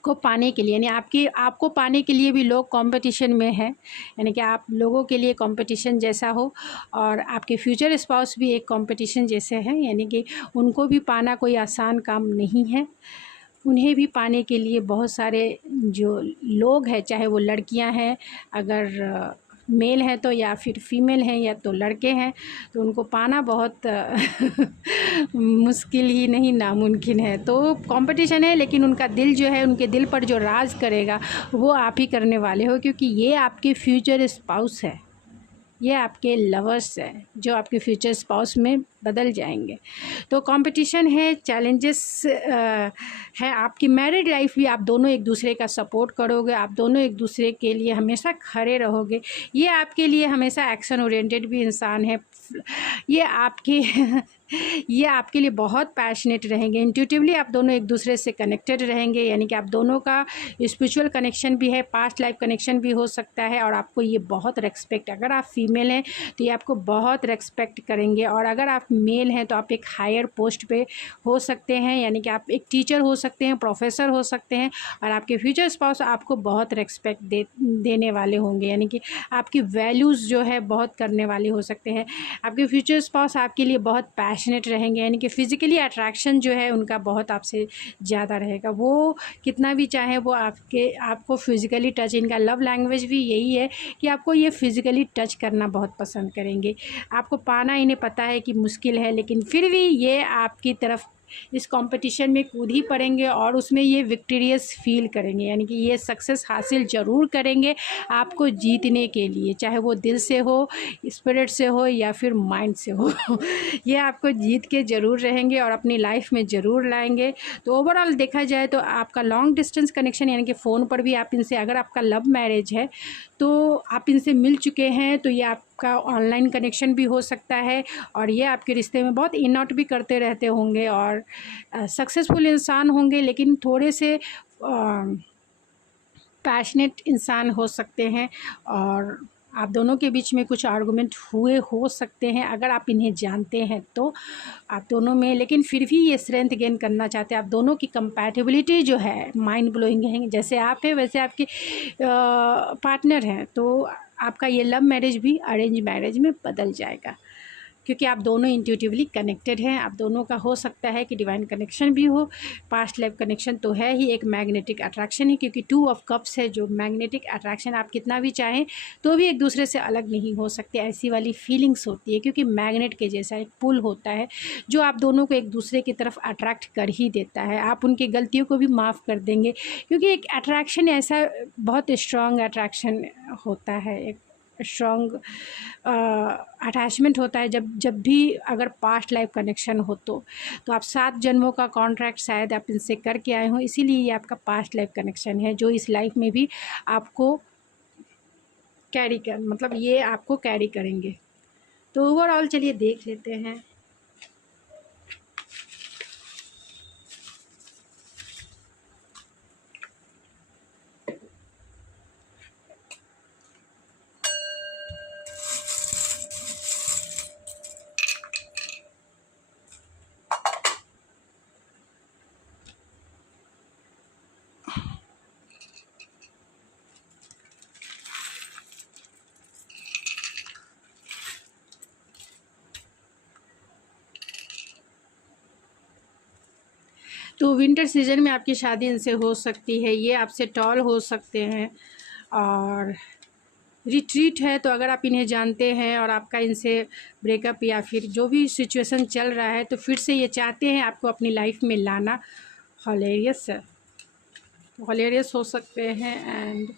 को पाने के लिए, यानी आपको पाने के लिए भी लोग कंपटीशन में हैं, यानी कि आप लोगों के लिए कंपटीशन जैसा हो। और आपके फ्यूचर स्पाउस भी एक कंपटीशन जैसे हैं, यानी कि उनको भी पाना कोई आसान काम नहीं है। उन्हें भी पाने के लिए बहुत सारे जो लोग हैं, चाहे वो लड़कियां हैं, अगर मेल हैं तो, या फिर फीमेल हैं, या तो लड़के हैं, तो उनको पाना बहुत मुश्किल ही नहीं नामुमकिन है। तो कंपटीशन है, लेकिन उनका दिल जो है, उनके दिल पर जो राज करेगा वो आप ही करने वाले हो, क्योंकि ये आपके फ्यूचर स्पाउस है। ये आपके लवर्स हैं जो आपके फ्यूचर स्पाउस में बदल जाएंगे। तो कंपटीशन है, चैलेंजेस है। आपकी मैरिड लाइफ भी आप दोनों एक दूसरे का सपोर्ट करोगे, आप दोनों एक दूसरे के लिए हमेशा खड़े रहोगे। ये आपके लिए हमेशा एक्शन ओरिएंटेड भी इंसान है। ये आपके ये आपके लिए बहुत पैशनेट रहेंगे। इंट्यूटिवली आप दोनों एक दूसरे से कनेक्टेड रहेंगे, यानी कि आप दोनों का स्पिरिचुअल कनेक्शन भी है, पास्ट लाइफ कनेक्शन भी हो सकता है। और आपको ये बहुत रेस्पेक्ट, अगर आप फीमेल हैं तो ये आपको बहुत रेस्पेक्ट करेंगे, और अगर आप मेल हैं तो आप एक हायर पोस्ट पे हो सकते हैं, यानी कि आप एक टीचर हो सकते हैं, प्रोफेसर हो सकते हैं। और आपके फ्यूचर स्पाउस आपको बहुत रेस्पेक्ट देने वाले होंगे, यानी कि आपकी वैल्यूज़ जो है बहुत करने वाले हो सकते हैं। आपके फ्यूचर स्पाउस आपके लिए बहुत पैशनेट रहेंगे, यानी कि फ़िज़िकली अट्रैक्शन जो है उनका बहुत आपसे ज़्यादा रहेगा। वो कितना भी चाहे वो आपको फ़िज़िकली टच, इनका लव लैंग्वेज भी यही है कि आपको ये फ़िज़िकली टच करना बहुत पसंद करेंगे। आपको पाना इन्हें पता है कि मुश्किल है, लेकिन फिर भी ये आपकी तरफ इस कंपटीशन में कूद ही पड़ेंगे और उसमें ये विक्टोरियस फील करेंगे, यानी कि ये सक्सेस हासिल ज़रूर करेंगे आपको जीतने के लिए, चाहे वो दिल से हो, स्पिरिट से हो, या फिर माइंड से हो। ये आपको जीत के ज़रूर रहेंगे और अपनी लाइफ में ज़रूर लाएंगे। तो ओवरऑल देखा जाए तो आपका लॉन्ग डिस्टेंस कनेक्शन, यानी कि फ़ोन पर भी आप इनसे, अगर आपका लव मैरिज है तो आप इनसे मिल चुके हैं, तो ये आपका ऑनलाइन कनेक्शन भी हो सकता है, और ये आपके रिश्ते में बहुत इन आउट भी करते रहते होंगे और सक्सेसफुल इंसान होंगे, लेकिन थोड़े से पैशनेट इंसान हो सकते हैं। और आप दोनों के बीच में कुछ आर्गुमेंट हुए हो सकते हैं, अगर आप इन्हें जानते हैं तो आप दोनों में, लेकिन फिर भी ये स्ट्रेंथ गेन करना चाहते हैं। आप दोनों की कंपैटिबिलिटी जो है माइंड ब्लोइंग है। जैसे आप हैं वैसे आपके पार्टनर हैं, तो आपका ये लव मैरिज भी अरेंज मैरिज में बदल जाएगा, क्योंकि आप दोनों इंट्यूटिवली कनेक्टेड हैं। आप दोनों का हो सकता है कि डिवाइन कनेक्शन भी हो, पास्ट लाइफ कनेक्शन तो है ही, एक मैग्नेटिक अट्रैक्शन है, क्योंकि 2 ऑफ कप्स है जो मैग्नेटिक अट्रैक्शन। आप कितना भी चाहें तो भी एक दूसरे से अलग नहीं हो सकते, ऐसी वाली फीलिंग्स होती है, क्योंकि मैग्नेट के जैसा एक पुल होता है जो आप दोनों को एक दूसरे की तरफ अट्रैक्ट कर ही देता है। आप उनकी गलतियों को भी माफ़ कर देंगे, क्योंकि एक अट्रैक्शन ऐसा बहुत स्ट्रॉन्ग अट्रैक्शन होता है, एक स्ट्रॉन्ग अटैचमेंट होता है जब भी अगर पास्ट लाइफ कनेक्शन हो तो आप 7 जन्मों का कॉन्ट्रैक्ट शायद आप इनसे करके आए हों, इसीलिए ये आपका पास्ट लाइफ कनेक्शन है जो इस लाइफ में भी आपको ये आपको कैरी करेंगे। तो ओवरऑल चलिए देख लेते हैं। तो विंटर सीजन में आपकी शादी इनसे हो सकती है, ये आपसे टॉल हो सकते हैं और रिट्रीट है। तो अगर आप इन्हें जानते हैं और आपका इनसे ब्रेकअप या फिर जो भी सिचुएशन चल रहा है तो फिर से ये चाहते हैं आपको अपनी लाइफ में लाना। हॉलेरियस हो सकते हैं एंड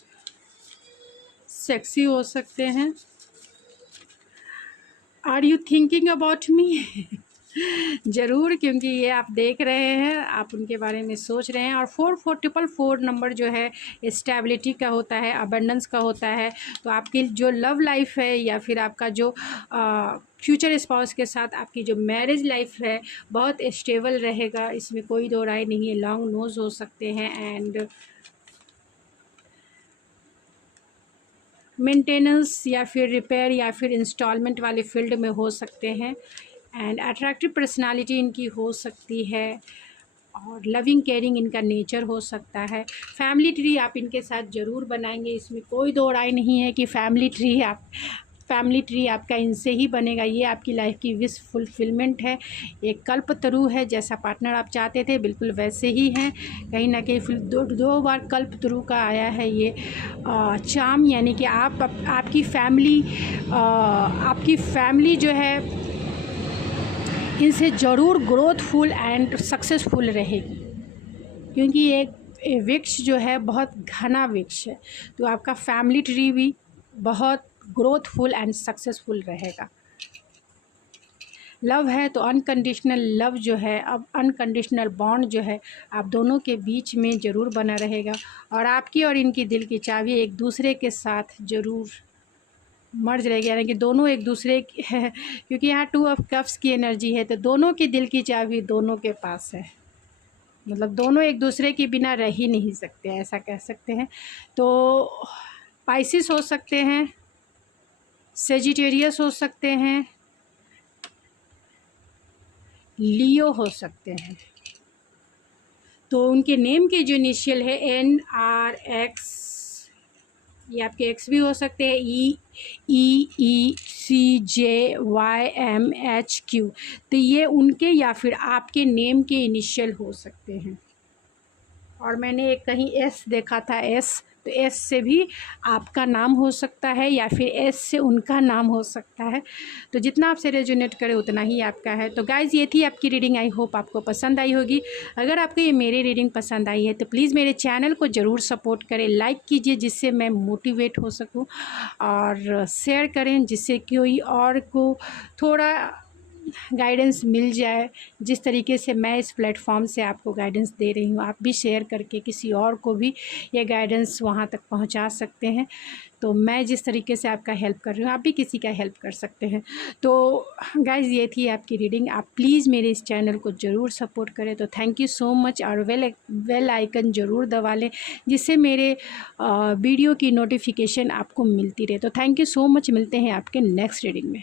सेक्सी हो सकते हैं। Are you thinking about me? ज़रूर, क्योंकि ये आप देख रहे हैं, आप उनके बारे में सोच रहे हैं। और 4444 नंबर जो है स्टेबिलिटी का होता है, अबंडेंस का होता है। तो आपकी जो लव लाइफ है या फिर आपका जो फ्यूचर स्पाउस के साथ आपकी जो मैरिज लाइफ है बहुत स्टेबल रहेगा, इसमें कोई दो राय नहीं है। लॉन्ग नोज हो सकते हैं एंड मेंटेनेंस या फिर रिपेयर या फिर इंस्टॉलमेंट वाले फील्ड में हो सकते हैं एंड अट्रैक्टिव पर्सनालिटी इनकी हो सकती है और लविंग केयरिंग इनका नेचर हो सकता है। फैमिली ट्री आप इनके साथ ज़रूर बनाएंगे, इसमें कोई दो राय नहीं है कि फैमिली ट्री आपका इनसे ही बनेगा। ये आपकी लाइफ की विश फुलफिलमेंट है। एक कल्पतरु है, जैसा पार्टनर आप चाहते थे बिल्कुल वैसे ही हैं। कहीं ना कहीं फिर दो बार कल्पतरु का आया है ये चाम, यानी कि आपकी फैमिली जो है इनसे ज़रूर ग्रोथफुल एंड सक्सेसफुल रहेगी, क्योंकि एक वृक्ष जो है बहुत घना वृक्ष है। तो आपका फैमिली ट्री भी बहुत ग्रोथफुल एंड सक्सेसफुल रहेगा। लव है तो अनकंडीशनल लव जो है, अब अनकंडीशनल बॉन्ड जो है आप दोनों के बीच में ज़रूर बना रहेगा और आपकी और इनकी दिल की चाबी एक दूसरे के साथ ज़रूर मर्ज रहेगी, यानी कि दोनों एक दूसरे है, क्योंकि यहाँ 2 ऑफ कप्स की एनर्जी है। तो दोनों की दिल की चाबी दोनों के पास है, मतलब दोनों एक दूसरे के बिना रह ही नहीं सकते, ऐसा कह सकते हैं। तो पाइसिस हो सकते हैं, सेजिटेरियस हो सकते हैं, लियो हो सकते हैं। तो उनके नेम के जो इनिशियल है NRX, ये आपके एक्स भी हो सकते हैं, EECJYMHQ। तो ये उनके या फिर आपके नेम के इनिशियल हो सकते हैं। और मैंने एक कहीं S देखा था, S, तो S से भी आपका नाम हो सकता है या फिर S से उनका नाम हो सकता है। तो जितना आपसे रेजोनेट करे उतना ही आपका है। तो गाइज़ ये थी आपकी रीडिंग, आई होप आपको पसंद आई होगी। अगर आपको ये मेरी रीडिंग पसंद आई है तो प्लीज़ मेरे चैनल को ज़रूर सपोर्ट करें, लाइक कीजिए जिससे मैं मोटिवेट हो सकूं, और शेयर करें जिससे कोई और को थोड़ा गाइडेंस मिल जाए। जिस तरीके से मैं इस प्लेटफॉर्म से आपको गाइडेंस दे रही हूँ, आप भी शेयर करके किसी और को भी ये गाइडेंस वहाँ तक पहुँचा सकते हैं। तो मैं जिस तरीके से आपका हेल्प कर रही हूँ, आप भी किसी का हेल्प कर सकते हैं। तो गाइज़ ये थी आपकी रीडिंग। आप प्लीज़ मेरे इस चैनल को ज़रूर सपोर्ट करें। तो थैंक यू सो मच, और बेल आइकन ज़रूर दबा लें जिससे मेरे वीडियो की नोटिफिकेशन आपको मिलती रहे। तो थैंक यू सो मच, मिलते हैं आपके नेक्स्ट रीडिंग में।